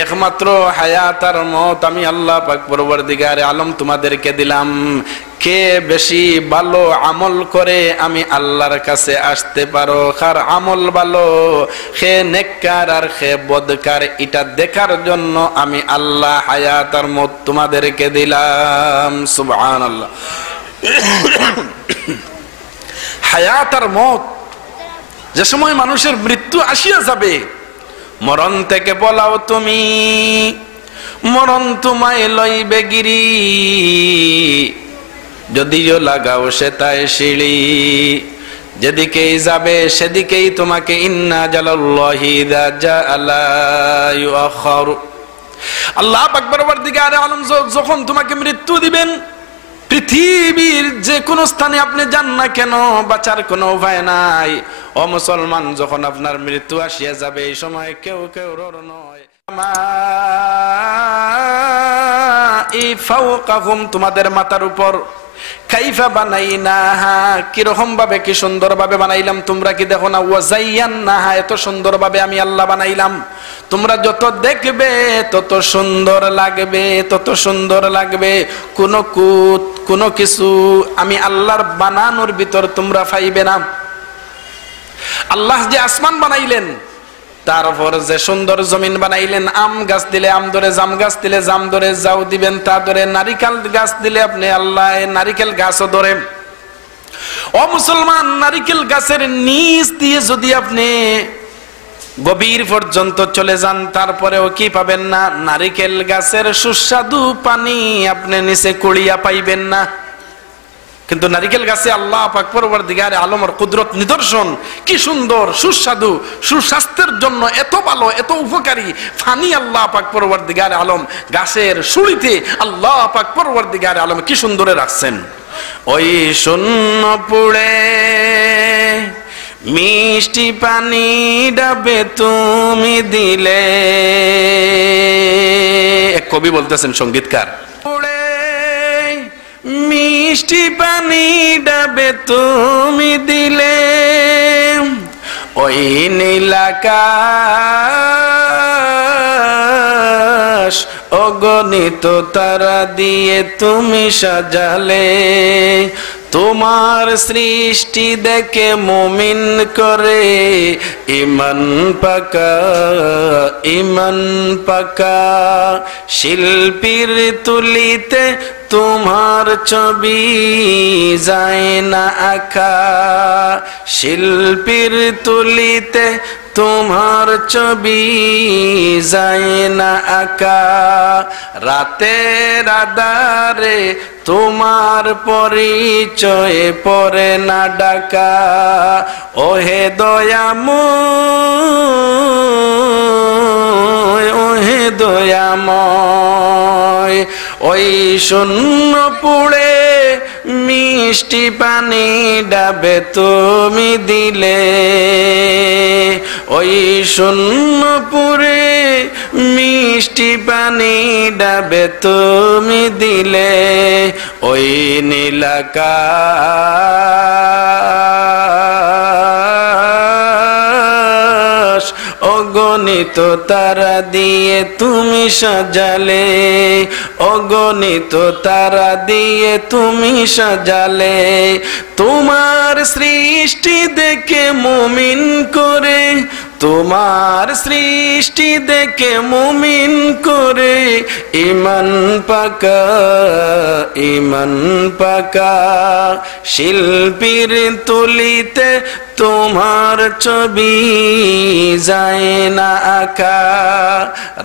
একমাত্র হায়াত আর মওত আমি আল্লাহ পাক পরওয়ারদিগারে আলম তোমাদেরকে দিলাম। কে বেশি ভালো আমল করে আমি আল্লাহর কাছে আসতে পারো, কার আমল ভালো, খে নেককার আর খে বদকার, এটা দেখার জন্য আমি আল্লাহ হায়াত আর মওত তোমাদেরকে দিলাম। সুবহানাল্লাহ। হায়াত আর মওত, যে সময় মানুষের মৃত্যু আসিয়া যাবে, মরণ থেকে বলাও তুমি, মরণ তোমায় লইবে গিরি, যদিও লাগাও সে তাই সিঁড়ি, যেদিকেই যাবে সেদিকেই তোমাকে, ইন্না জালাল্লাহি ইযা জাআ লা ইউআখার। আল্লাহ পাক পরবর্তীকারে আলম যখন তোমাকে মৃত্যু দিবেন, পৃথিবীর যে কোনো স্থানে আপনি যান না কেন, বাঁচার কোনো উপায় নাই। ও মুসলমান, যখন আপনার মৃত্যু আসিয়া যাবে, এই সময় কেউ কেউ রর নয়, ফাওকাহুম, তোমাদের মাথার উপর, কাইফা বানাইনাহা, কিরকম ভাবে, কি সুন্দর ভাবে বানাইলাম, তোমরা কি দেখো না, ওয়াজাইয়ান্নাহা, এত সুন্দর ভাবে আমি আল্লাহ বানাইলাম, তোমরা যত দেখবে তত সুন্দর লাগবে, তত সুন্দর লাগবে। কোনো কিছু আমি আল্লাহর বানানোর ভিতর তোমরা পাইবে না। আল্লাহ যে আসমান বানাইলেন, তারপর যে সুন্দর জমিন বানাইলেন, আম গাছ দিলে আম ধরে, জাম গাছ দিলে জাম ধরে, যাও দিবেন তা ধরে, নারিকেল গাছ দিলে আপনি আল্লাহ নারিকেল গাছও ধরে। ও মুসলমান, নারিকেল গাছের নিচ দিয়ে যদি আপনি গভীর পর্যন্ত চলে যান, তারপরেও কি পাবেন না, নারিকেল গাছের সুস্বাদু পানি আপনি নিচে কুড়িয়া পাইবেন না। কিন্তু নারিকেল গাছে আল্লাহ পাক পরবর্তীকারে আলমের কুদরত নিদর্শন, কি সুন্দর, সুস্বাদু, সুস্বাস্থ্যের জন্য এত ভালো, এত উপকারী পানি আল্লাহ পাক পরবর্তীকারে আলম গাছের শুড়িতে আল্লাহ পাক পরবর্তীকারে আলম কি সুন্দরে রাখছেন। ওই শূন্য পুড়ে মিষ্টি পানি ডাবে তুমি দিলে, এক কবি বলতেছেন, সঙ্গীতকার, মিষ্টি পানি ডাবে তুমি দিলে, ওই নীলাকাশ অগণিত তারা দিয়ে তুমি সাজালে, তোমার সৃষ্টি দেখে মুমিন করে ইমান পাকা, ইমান পাকা। শিল্পীর তুলিতে তোমার ছবি যায় না আঁকা, শিল্পীর তুলিতে তোমার ছবি যায় না আঁকা। রাতের আধারে তোমার পরিচয় পড়ে না ডাকা, ওহে দয়াময়, ওহে দয়াময়। ওই শূন্য পুড়ে মিষ্টি পানি ডাবে তুমি দিলে, ওই শূন্য পুড়ে মিষ্টি পানি ডাবে তুমি দিলে, ওই নীলাকাশ অগণিত তারা দিয়ে তুমি সাজালে, অগণিত তারা দিয়ে তুমি সাজালে। তোমার সৃষ্টি দেখে মুমিন করে, তোমার সৃষ্টি দেখে মুমিন করে ইমান পাকা, ইমান পাকা। শিল্পীর তুলিতে তোমার ছবি যায় না আঁকা,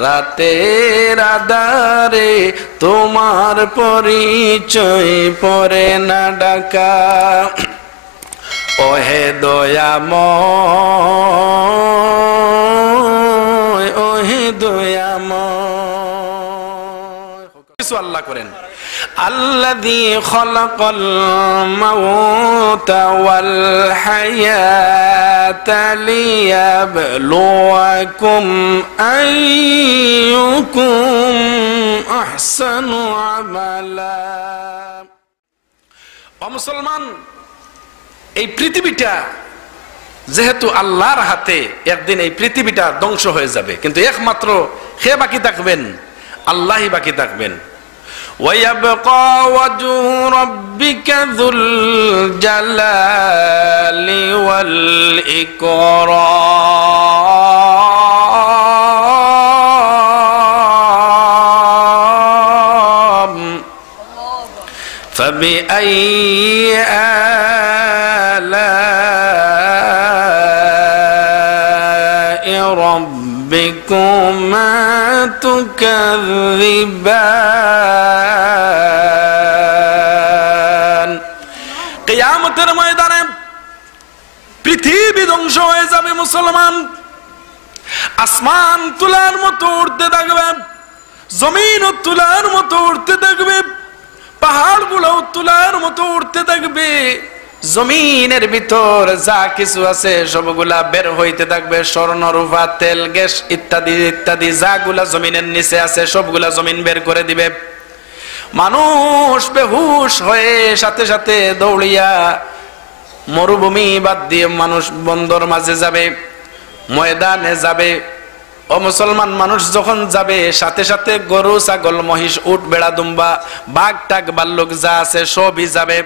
রাতের আধারে তোমার পরিচয় পড়ে না ডাকা, ওহে দয়াময়, ওহে দয়াময়। কিছু আল্লাহ করেন। আল্লাযী খালাকাল মাউতা ওয়াল হায়াতা লিয়াবলুয়াকুম আইয়ুকুম আহসানু আমালা। ও মুসলমান, এই পৃথিবীটা যেহেতু আল্লাহর হাতে, একদিন এই পৃথিবীটা ধ্বংস হয়ে যাবে, কিন্তু একমাত্র কে বাকি থাকবেন? আল্লাহই বাকি থাকবেন। ويبقى وجه ربك ذو الجلال والإكرام فبأي آلاء ربكما تكذبان কিয়ামতের ময়দানে পৃথিবী ধ্বংস হয়ে যাবে মুসলমান, আসমান তুলার মতো উঠতে থাকবে, জমিন তুলার মতো উঠতে থাকবে, পাহাড়গুলো তুলার মতো উঠতে থাকবে, জমিনের ভিতর যা কিছু আছে সবগুলা বের হইতে থাকবে, স্বর্ণ রূপা তেল গ্যাস ইত্যাদি ইত্যাদি যাগুলা জমিনের নিচে আছে সবগুলা জমিন বের করে দিবে। মানুষ বেহুশ হয়ে সাথে সাথে দৌড়িয়া মরুভূমি বাদ দিয়ে মানুষ বন্দর মাঝে যাবে, ময়দানে যাবে। ও মুসলমান, মানুষ যখন যাবে সাথে সাথে গরু ছাগল মহিষ উট বেড়া দুম্বা বাঘ টাক ভাল্লুক যা আছে সবই যাবে।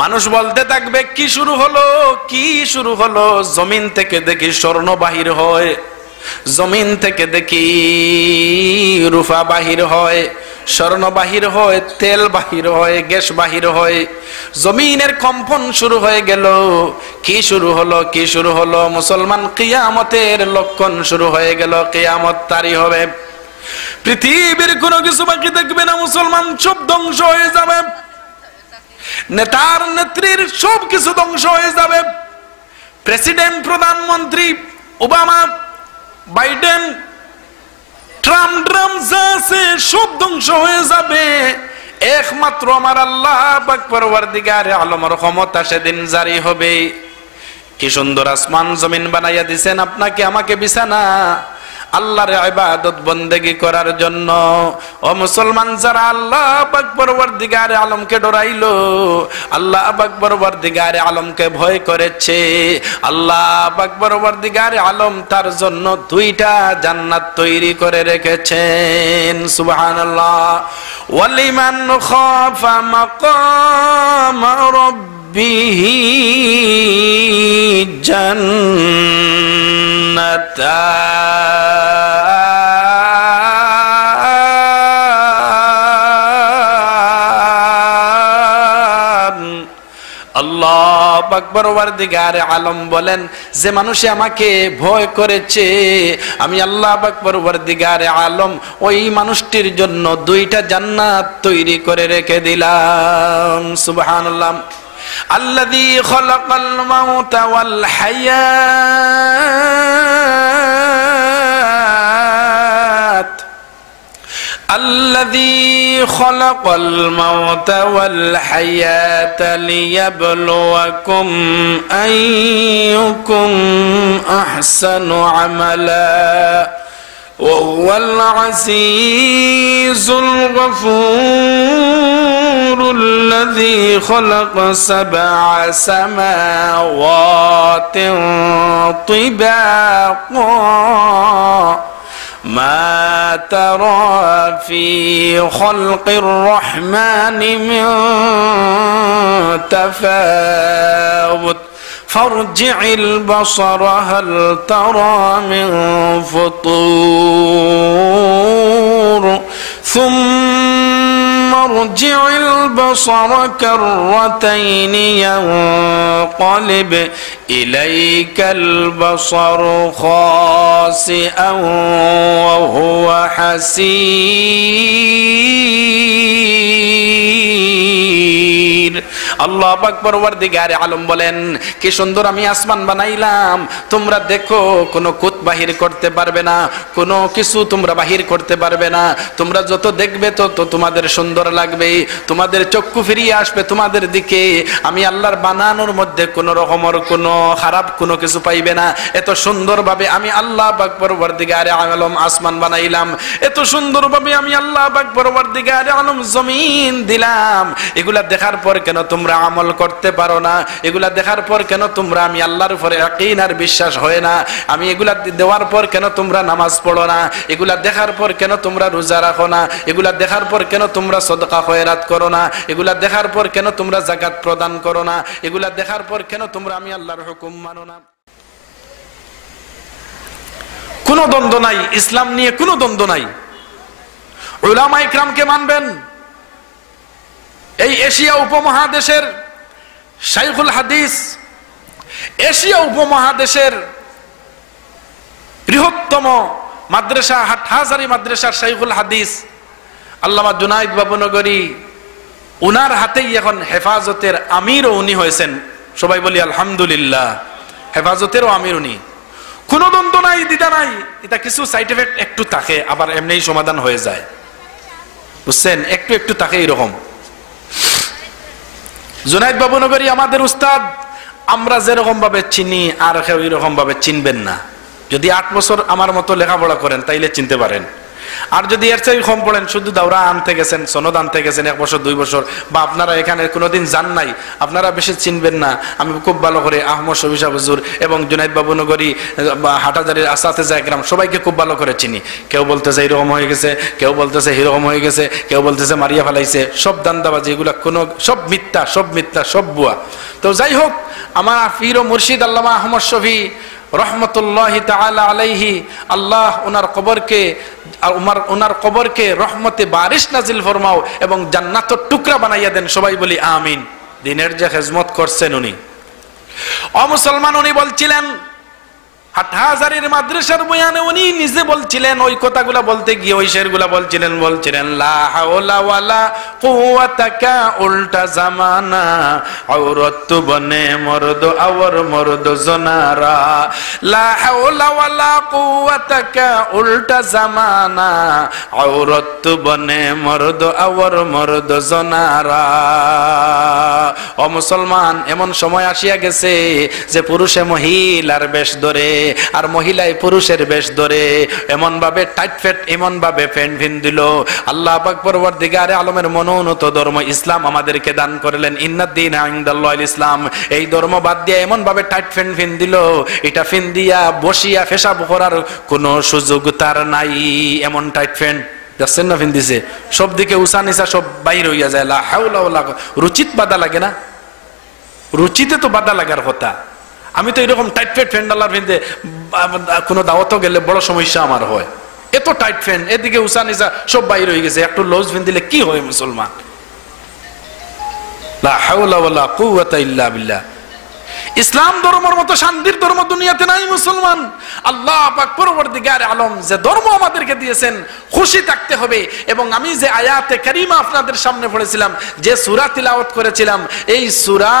মানুষ বলতে থাকবে কি শুরু হলো, কি শুরু হলো? জমিন থেকে দেখি স্বর্ণ বাহির হয়, জমিন থেকে দেখি রূপা বাহির হয়, স্বর্ণ বাহির হয়, তেল বাহির হয়, গ্যাস বাহির হয়। জমিনের কম্পন শুরু হয়ে গেল। কি শুরু হলো, কি শুরু হলো? মুসলমান, কিয়ামতের লক্ষণ শুরু হয়ে গেল। কিয়ামত তারি হবে, পৃথিবীর কোনো কিছু বাকি থাকবে না মুসলমান, সব ধ্বংস হয়ে যাবে। নেতার নেত্রীর সব কিছু ধ্বংস হয়ে যাবে। প্রেসিডেন্ট, প্রধানমন্ত্রী, ওবামা, বাইডেন, ট্রাম্প ড্রাম যা আছে সব ধ্বংস হয়ে যাবে। একমাত্র আমার আল্লাহ পাক পরওয়ারদিগারে আলমের ক্ষমতা সেদিন জারি হবে। কি সুন্দর আসমান জমিন বানাইয়া দিছেন আপনাকে আমাকে বিছানা আল্লাহর ইবাদত বন্দেগী করার জন্য। ও মুসলমান, যারা আল্লাহ পাক পরওয়ারদিগারে আলমকে ডরাইলো, আল্লাহ পাক পরওয়ারদিগারে আলমকে ভয় করেছে, আল্লাহ পাক পরওয়ারদিগারে আলম তার জন্য দুইটা জান্নাত তৈরি করে রেখেছেন। সুবহানাল্লাহ। ওয়ালিমান খাফা মাকাম রাব্বিহি জান্নাতান। আল্লাহ পাক পরওয়ারদিগারে আলম বলেন, যে মানুষে আমাকে ভয় করেছে আমি আল্লাহ পাক পরওয়ারদিগারে আলম ওই মানুষটির জন্য দুইটা জান্নাত তৈরি করে রেখে দিলাম। সুবহানাল্লাহ। الذي خلق الموت والحياة الذي خلق الموت والحياة ليبلوكم أيكم أحسن عملا وهو العزيز الغفور الذي خلق 7 سماوات طباقا ما ترى في خلق الرحمن من تفاوت فارجع البصر هل ترى من فطور ثم ارجع البصر كرتين ينقلب إليك البصر خاسئا وهو حسير। আল্লাহ পাক পরওয়ারদিগারে আলম বলেন, কি সুন্দর আমি আসমান বানাইলাম, তোমরা দেখো কোনো কুত বাহির করতে পারবে না, কোনো কিছু তোমরা বাহির করতে পারবে না। তোমরা যত দেখবে তত তোমাদের সুন্দর লাগবে, তোমাদের চক্ষু ফিরিয়ে আসবে তোমাদের দিকে। আমি আল্লাহর বানানোর মধ্যে কোনো রকমের কোনো খারাপ কোনো কিছু পাইবে না। এত সুন্দরভাবে আমি আল্লাহ পাক পরওয়ারদিগারে আলম আসমান বানাইলাম, এত সুন্দরভাবে আমি আল্লাহ পাক পরওয়ারদিগারে আলম জমিন দিলাম। এগুলা দেখার পর কেন তোমরা আমল করতে পারো না? এগুলা দেখার পর কেন তোমরা আমি আল্লাহর উপরে ইয়াকিন আর বিশ্বাস হয় না? আমি এগুলা দেওয়ার পর কেন তোমরা নামাজ পড়ো না? এগুলা দেখার পর কেন তোমরা রোজা রাখো না? এগুলা দেখার পর কেন তোমরা সদকা খয়রাত করো না? এগুলা দেখার পর কেন তোমরা যাকাত প্রদান করো না? এগুলা দেখার পর কেন তোমরা আমি আল্লাহর হুকুম মানো না? কোনো দ্বন্দ্ব নাই, ইসলাম নিয়ে কোনো দ্বন্দ্ব নাই। উলামা ইকরামকে মানবেন। এই এশিয়া উপমহাদেশের শাইখুল হাদিস, এশিয়া উপমহাদেশের বৃহত্তম মাদ্রাসা হাটহাজারী মাদ্রাসার শাইখুল হাদিস আল্লামা জুনাইদ বাবুনগরী, উনার হাতেই এখন হেফাজতের আমিরও উনি হয়েছেন। সবাই বলি আলহামদুলিল্লাহ, হেফাজতেরও আমির উনি। কোনো দ্বন্দ্ব নাই, দ্বিধা নাই। এটা কিছু সাইড এফেক্ট একটু থাকে, আবার এমনিই সমাধান হয়ে যায়, বুঝছেন? একটু একটু থাকে এরকম। জুনাইদ বাবুনগরী আমাদের উস্তাদ, আমরা যেরকম ভাবে চিনি আর কেউ এরকম ভাবে চিনবেন না। যদি 8 বছর আমার মতো লেখাপড়া করেন তাইলে চিনতে পারেন, আর যদি এর চেয়ে কম পড়েন, শুধু দাওরা আনতে গেছেন, সনদ আনতে গেছেন 1 বছর 2 বছর, বা আপনারা এখানে কোনোদিন যান নাই, আপনারা বেশি চিনবেন না। আমি খুব ভালো করে আহমদ শফি সাহেব হুজুর এবং জুনাইদ বাবুনগরী বা হাটাজারির আসাতেজা একরাম সবাইকে খুব ভালো করে চিনি। কেউ বলতেছে এরকম হয়ে গেছে, কেউ বলতেছে এরকম হয়ে গেছে, কেউ বলতেছে মারিয়া ফেলাইছে। সব দান্দাবাজি, এগুলা কোনো সব মিথ্যা, সব মিথ্যা, সব বুয়া। তো যাই হোক, আমার পীর ও মুর্শিদ আল্লামা আহমদ শফি রহমতুল্লাহি তাআলা আলাইহি, আল্লাহ ওনার কবরকে রহমতে বারিশ নাজিল ফরমাও এবং জান্নাতের টুকরা বানাইয়া দেন। সবাই বলি আমিন। দিনের যে খেজমত করছেন উনি, মুসলমান, উনি বলছিলেন হাটহাজারীর মাদ্রাসার বয়ানে উনি নিজে বলছিলেন, ওই কথাগুলা বলতে গিয়ে ওই শেরগুলা বলছিলেন লা হাওলা ওয়ালা কুওয়াতা কা উল্টা জামানা, আওরত বনে মর্দ আওর মর্দ জনারা। লা হাওলা ওয়ালা কুওয়াতা কা উল্টা জামানা, আওরত বনে মর্দ আওর মর্দ জনারা। ও মুসলমান, এমন সময় আসিয়া গেছে যে পুরুষে মহিলার বেশ ধরে আর মহিলায় পুরুষের বেশ ধরে, এমন ভাবে টাইট ফেট, এমন ভাবে প্যান্ট ভিন দিল। আল্লাহ পাক পরবর্তীকারে আলমের মনোনীত ধর্ম ইসলাম আমাদেরকে দান করলেন। ইন্নাদ-দীন ইনদাল্লাহিল ইসলাম। এই ধর্ম বাদ দিয়ে এমন ভাবে টাইট ফ্যান ফিন দিল, এটা ফিন দিয়া বসিয়া পেশাব করার কোনো সুযোগ তার নাই। এমন টাইট ফ্যান যাচ্ছেন না, ফিন দিছে, সব দিকে উঁচা নিচা সব বাইর হইয়া যায়। লা হাওলা ওয়ালা, রুচিত বাধা লাগে না? রুচিতে তো বাধা লাগার কথা। আমি তো এরকম টাইট ফ্যাট ফ্যান ডালার ফিনতে কোনো দাওয়াতও গেলে বড় সমস্যা আমার হয়। এত টাইট ফ্যান, এদিকে উঁচা নিচা সব বাইর হয়ে গেছে, একটু লুজ ফিন দিলে কি হয় মুসলমান? লা হাওলা ওয়ালা কুওয়াতা ইল্লা বিল্লাহ। ইসলাম ধর্মের মতো শান্তির ধর্ম দুনিয়াতে নাই মুসলমান। আল্লাহ পাক পরবর্তীকার আলম যে ধর্ম আমাদেরকে দিয়েছেন, খুশি থাকতে হবে। এবং আমি যে আয়াতে কারিমা আপনাদের সামনে পড়েছিলাম, যে সূরা তিলাওয়াত করেছিলাম, এই সূরা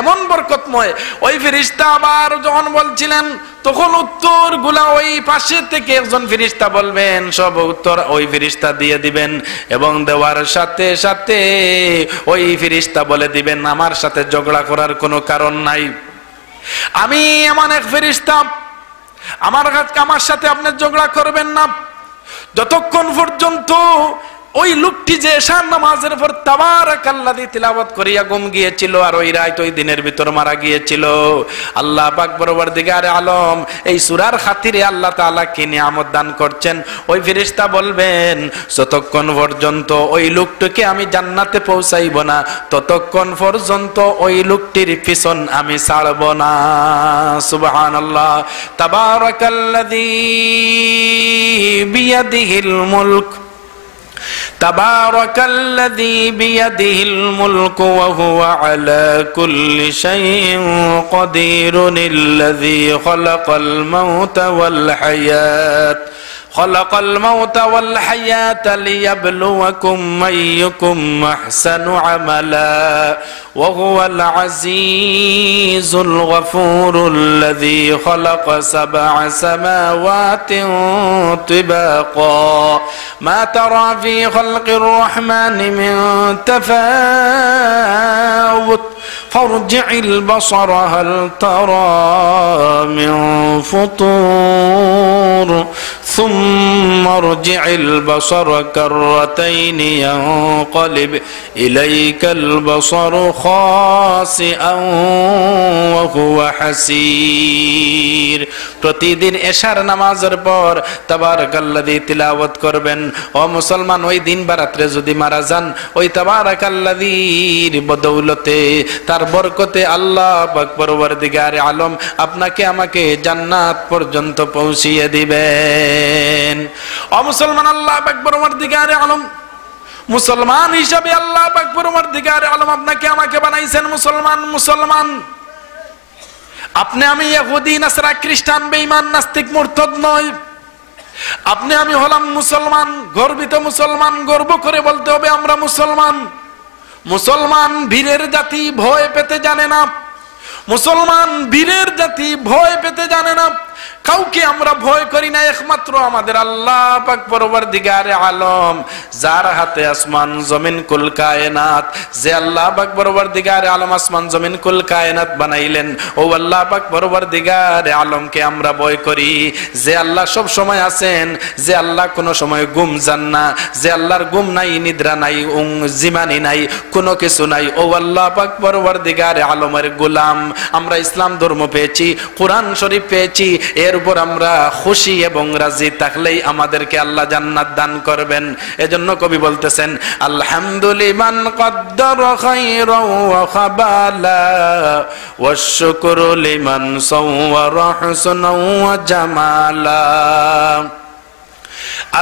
এমন বরকতময়। ওই ফেরেশতা আবার যখন বলছিলেন, তখন উত্তর গুলা ওই পাশে থেকে একজন ফেরেশতা বলবেন, সব উত্তর ওই ফেরেশতা দিয়ে দিবেন, এবং দেওয়ার সাথে সাথে ওই ফেরেশতা বলে দিবেন, আমার সাথে ঝগড়া করার কোনো কারণ নাই। আমি এমন এক ফেরেশতা, আমার সাথে আপনি ঝগড়া করবেন না যতক্ষণ পর্যন্ত ওই লোকটি যে এশার নামাজের পর তাবারাকাল্লাযী তিলাওয়াত করিয়া ঘুম গিয়েছিল, আর ওই রাত ওই দিনের ভিতর মারা গিয়েছিল। আল্লাহ পাক পরবর্তীকার আলম এই সূরার খাতিরে আল্লাহ তাআলা কি নিয়ামত দান করছেন। ওই ফেরেশতা বলবেন, যতক্ষণ পর্যন্ত ওই লোকটিকে আমি জান্নাতে পৌঁছাইব না, ততক্ষণ পর্যন্ত ওই লোকটির পিছন আমি ছাড়ব না। সুবহানাল্লাহ। তাবারাকাল্লাযী বিয়াদিহিল মুলক, تبارك الذي بيده الملك وهو على كل شيء قدير الذي خلق الموت والحياة ليبلوكم أيكم أحسن عملا وهو العزيز الغفور الذي خلق 7 سماوات طباقا ما ترى في خلق الرحمن من تفاوت فارجع البصر هل ترى من فطور ثم ارجع البصر كرتين ينقلب إليك البصر خاسئا وهو حسير প্রতিদিন এশার নামাজের পর তাবারাকাল্লাযী তিলাওয়াত করবেন। ও মুসলমান, ওই দিন বা রাত্রে যদি মারা যান, ওই তাবারাকাল্লাযীর বদৌলতে, তার বরকতে আল্লাহ পাক পরওয়ারদিগারে আলম আপনাকে আমাকে জান্নাত পর্যন্ত পৌঁছিয়ে দিবেন। ও মুসলমান, আল্লাহ পাক পরওয়ারদিগারে আলম মুসলমান হিসাবে আল্লাহ পাক পরওয়ারদিগারে আলম আপনাকে আমাকে বানাইছেন মুসলমান। আপনি আমি ইহুদি, নাসরা, খ্রিস্টান, বেঈমান, নাস্তিক, মুরতাদ নয়। আপনি আমি হলাম মুসলমান, গর্বিত মুসলমান। গর্ব করে বলতে হবে আমরা মুসলমান। বীরের জাতি ভয় পেতে জানে না। মুসলমান বীরের জাতি ভয় পেতে জানে না। কাউকে আমরা ভয় করি না, একমাত্র আমাদের আল্লাহ পাক পরওয়ারদিগারে আলম, যার হাতে আসমান জমিন কুল কায়নাত। যে আল্লাহ পাক পরওয়ারদিগারে আলম আসমান জমিন কুল কায়নাত বানাইলেন, ও আল্লাহ পাক পরওয়ারদিগারে আলমকে আমরা ভয় করি। যে আল্লাহ সব সময় আছেন, যে আল্লাহ কোনো সময় ঘুম যান না, যে আল্লাহর ঘুম নাই, নিদ্রা নাই, জিমানি নাই, কোনো কিছু নাই, ও আল্লাহ পাক পরওয়ারদিগারে আলমের গোলাম। আমরা ইসলাম ধর্ম পেয়েছি, কোরআন শরীফ পেয়েছি, এর উপর আমরা খুশি এবং রাজি থাকলেই আমাদেরকে আল্লাহ জান্নাত দান করবেন। এজন্য কবি বলতেছেন, আলহামদুলিমান কদ্দারা খায়রান ওয়া খাবালা ওয়াশ শুকরু লিমান সাওয়ারা হুসনান ওয়া জামালা।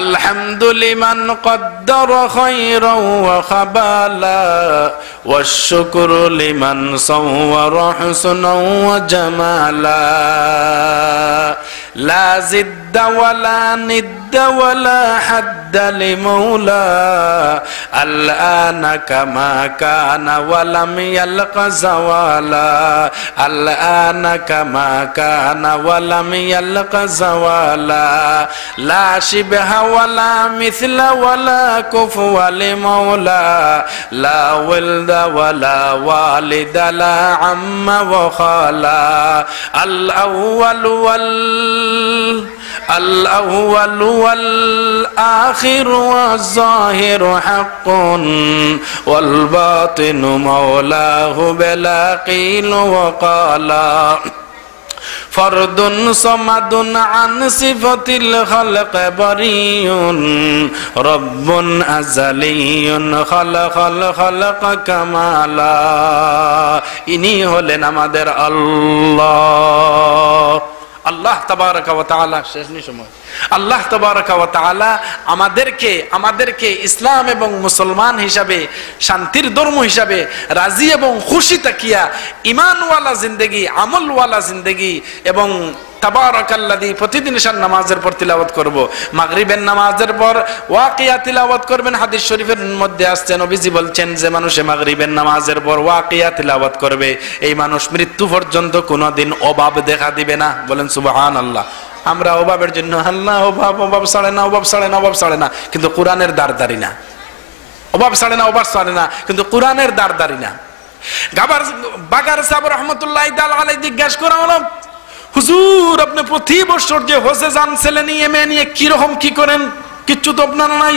আলহামদুলিমান কদ্দারা খায়রান ওয়া খাবালা ওয়াশ শুকরু লিমান সাওয়ারা হুসনান ওয়া জামালা। লা জিদ্দা ওয়ালা নিদ্দা ওয়ালা হাদ্দা লিমাওলা আল-আনা কামা কানা ওয়ালাম ইয়ালকা যাওয়ালা। আল-আনা কামা কানা ওয়ালাম ইয়ালকা যাওয়ালা। লা শিবহা ওয়ালা মিছলা ওয়ালা কুফওয়া লিমাওলা। লা ওয়ালদা ওয়ালা ওয়ালিদা লা আম্মা ওয়া খালা। আল-আউওয়াল الأول والآخر والظاهر حق والباطن مولاه بلا قيل وقالا. فرد صمد عن صفة الخلق بريء رب أزلي خلق الخلق كمالا. ইনি হলেন আমাদের আল্লাহ। আল্লাহ তাবারাকা ওয়া তাআলা, শেষ সময়, আল্লাহ তাবারাকা ওয়া তাআলা আমাদেরকে ইসলাম এবং মুসলমান হিসাবে, শান্তির ধর্ম হিসাবে রাজি এবং খুশি তাকিয়া ঈমানওয়ালা জিন্দেগি, আমলওয়ালা জিন্দেগি এবং তাবারাকাল্লাযী প্রতিদিন ঈশার নামাজের পর তিলাওয়াত করব, মাগরিবের নামাজের পর ওয়াকিয়া তিলাওয়াত করবেন। হাদিস শরীফের মধ্যে আসছে, নবীজি বলছেন যে মানুষে মাগরিবের নামাজের পর ওয়াকিয়া তিলাওয়াত করবে, এই মানুষ মৃত্যু পর্যন্ত কোনোদিন অভাব দেখা দিবে না। বলেন সুবহানাল্লাহ। আমরা অভাবের জন্য আল্লাহ অভাব ছাড়ে না, কিন্তু কোরআনের দাঁড়দারি না। অভাব ছাড়ে না, কিন্তু কোরআনের দাঁড়দারি না। বাগার সাহেব রহমতুল্লাহি তাআলা আলাইহি জিজ্ঞাসা করা হলো, হুজুর আপনি প্রতি বছর যে হজে যান ছেলে নিয়ে মেয়ে নিয়ে, কিরকম কি করেন? কিচ্ছু তো আপনার নাই।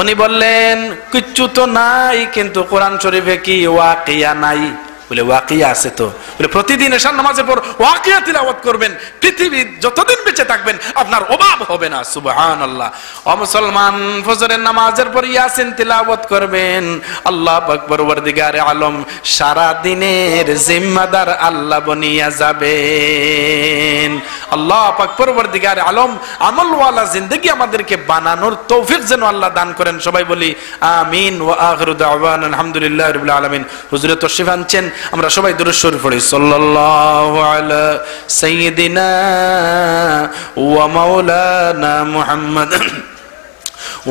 উনি বললেন, কিচ্ছু তো নাই, কিন্তু কোরআন শরীফে কি ওয়াকিয়া নাই? বলে ওয়াকিয়া আছে তো। বলে প্রতিদিন ঈশার নামাজের পর ওয়াকিয়া তিলাওয়াত করবেন, পৃথিবী যতদিন বেঁচে থাকবেন আপনার অভাব হবে না। সুবহানাল্লাহ। ও মুসলমান, ফজরের নামাজের পর ইয়াসিন তিলাওয়াত করবেন। আল্লাহ পাক পরওয়ারদিগারে আলম সারা দিনের জিম্মাদার আল্লাহ বনিয়া যাবেন। আল্লাহ পাক পরওয়ারদিগারে আলম আমলওয়ালা জিন্দেগি আমাদেরকে বানানোর তৌফিক যেন আল্লাহ দান করেন। সবাই বলি আমিন। ওয়া আখিরু দাওয়ানা আলহামদুলিল্লাহি রাব্বিল আলামিন। হুজুরে তাশরীফ আনছেন, আমরা সবাই দুরূদ শরীফ পড়ি। সাল্লাল্লাহু আলা সাইয়্যিদিনা ওয়া মাওলানা মুহাম্মদ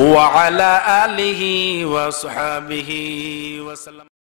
ওয়া আলা আলিহি ওয়া সাহবিহি ওয়া সাল্লাম।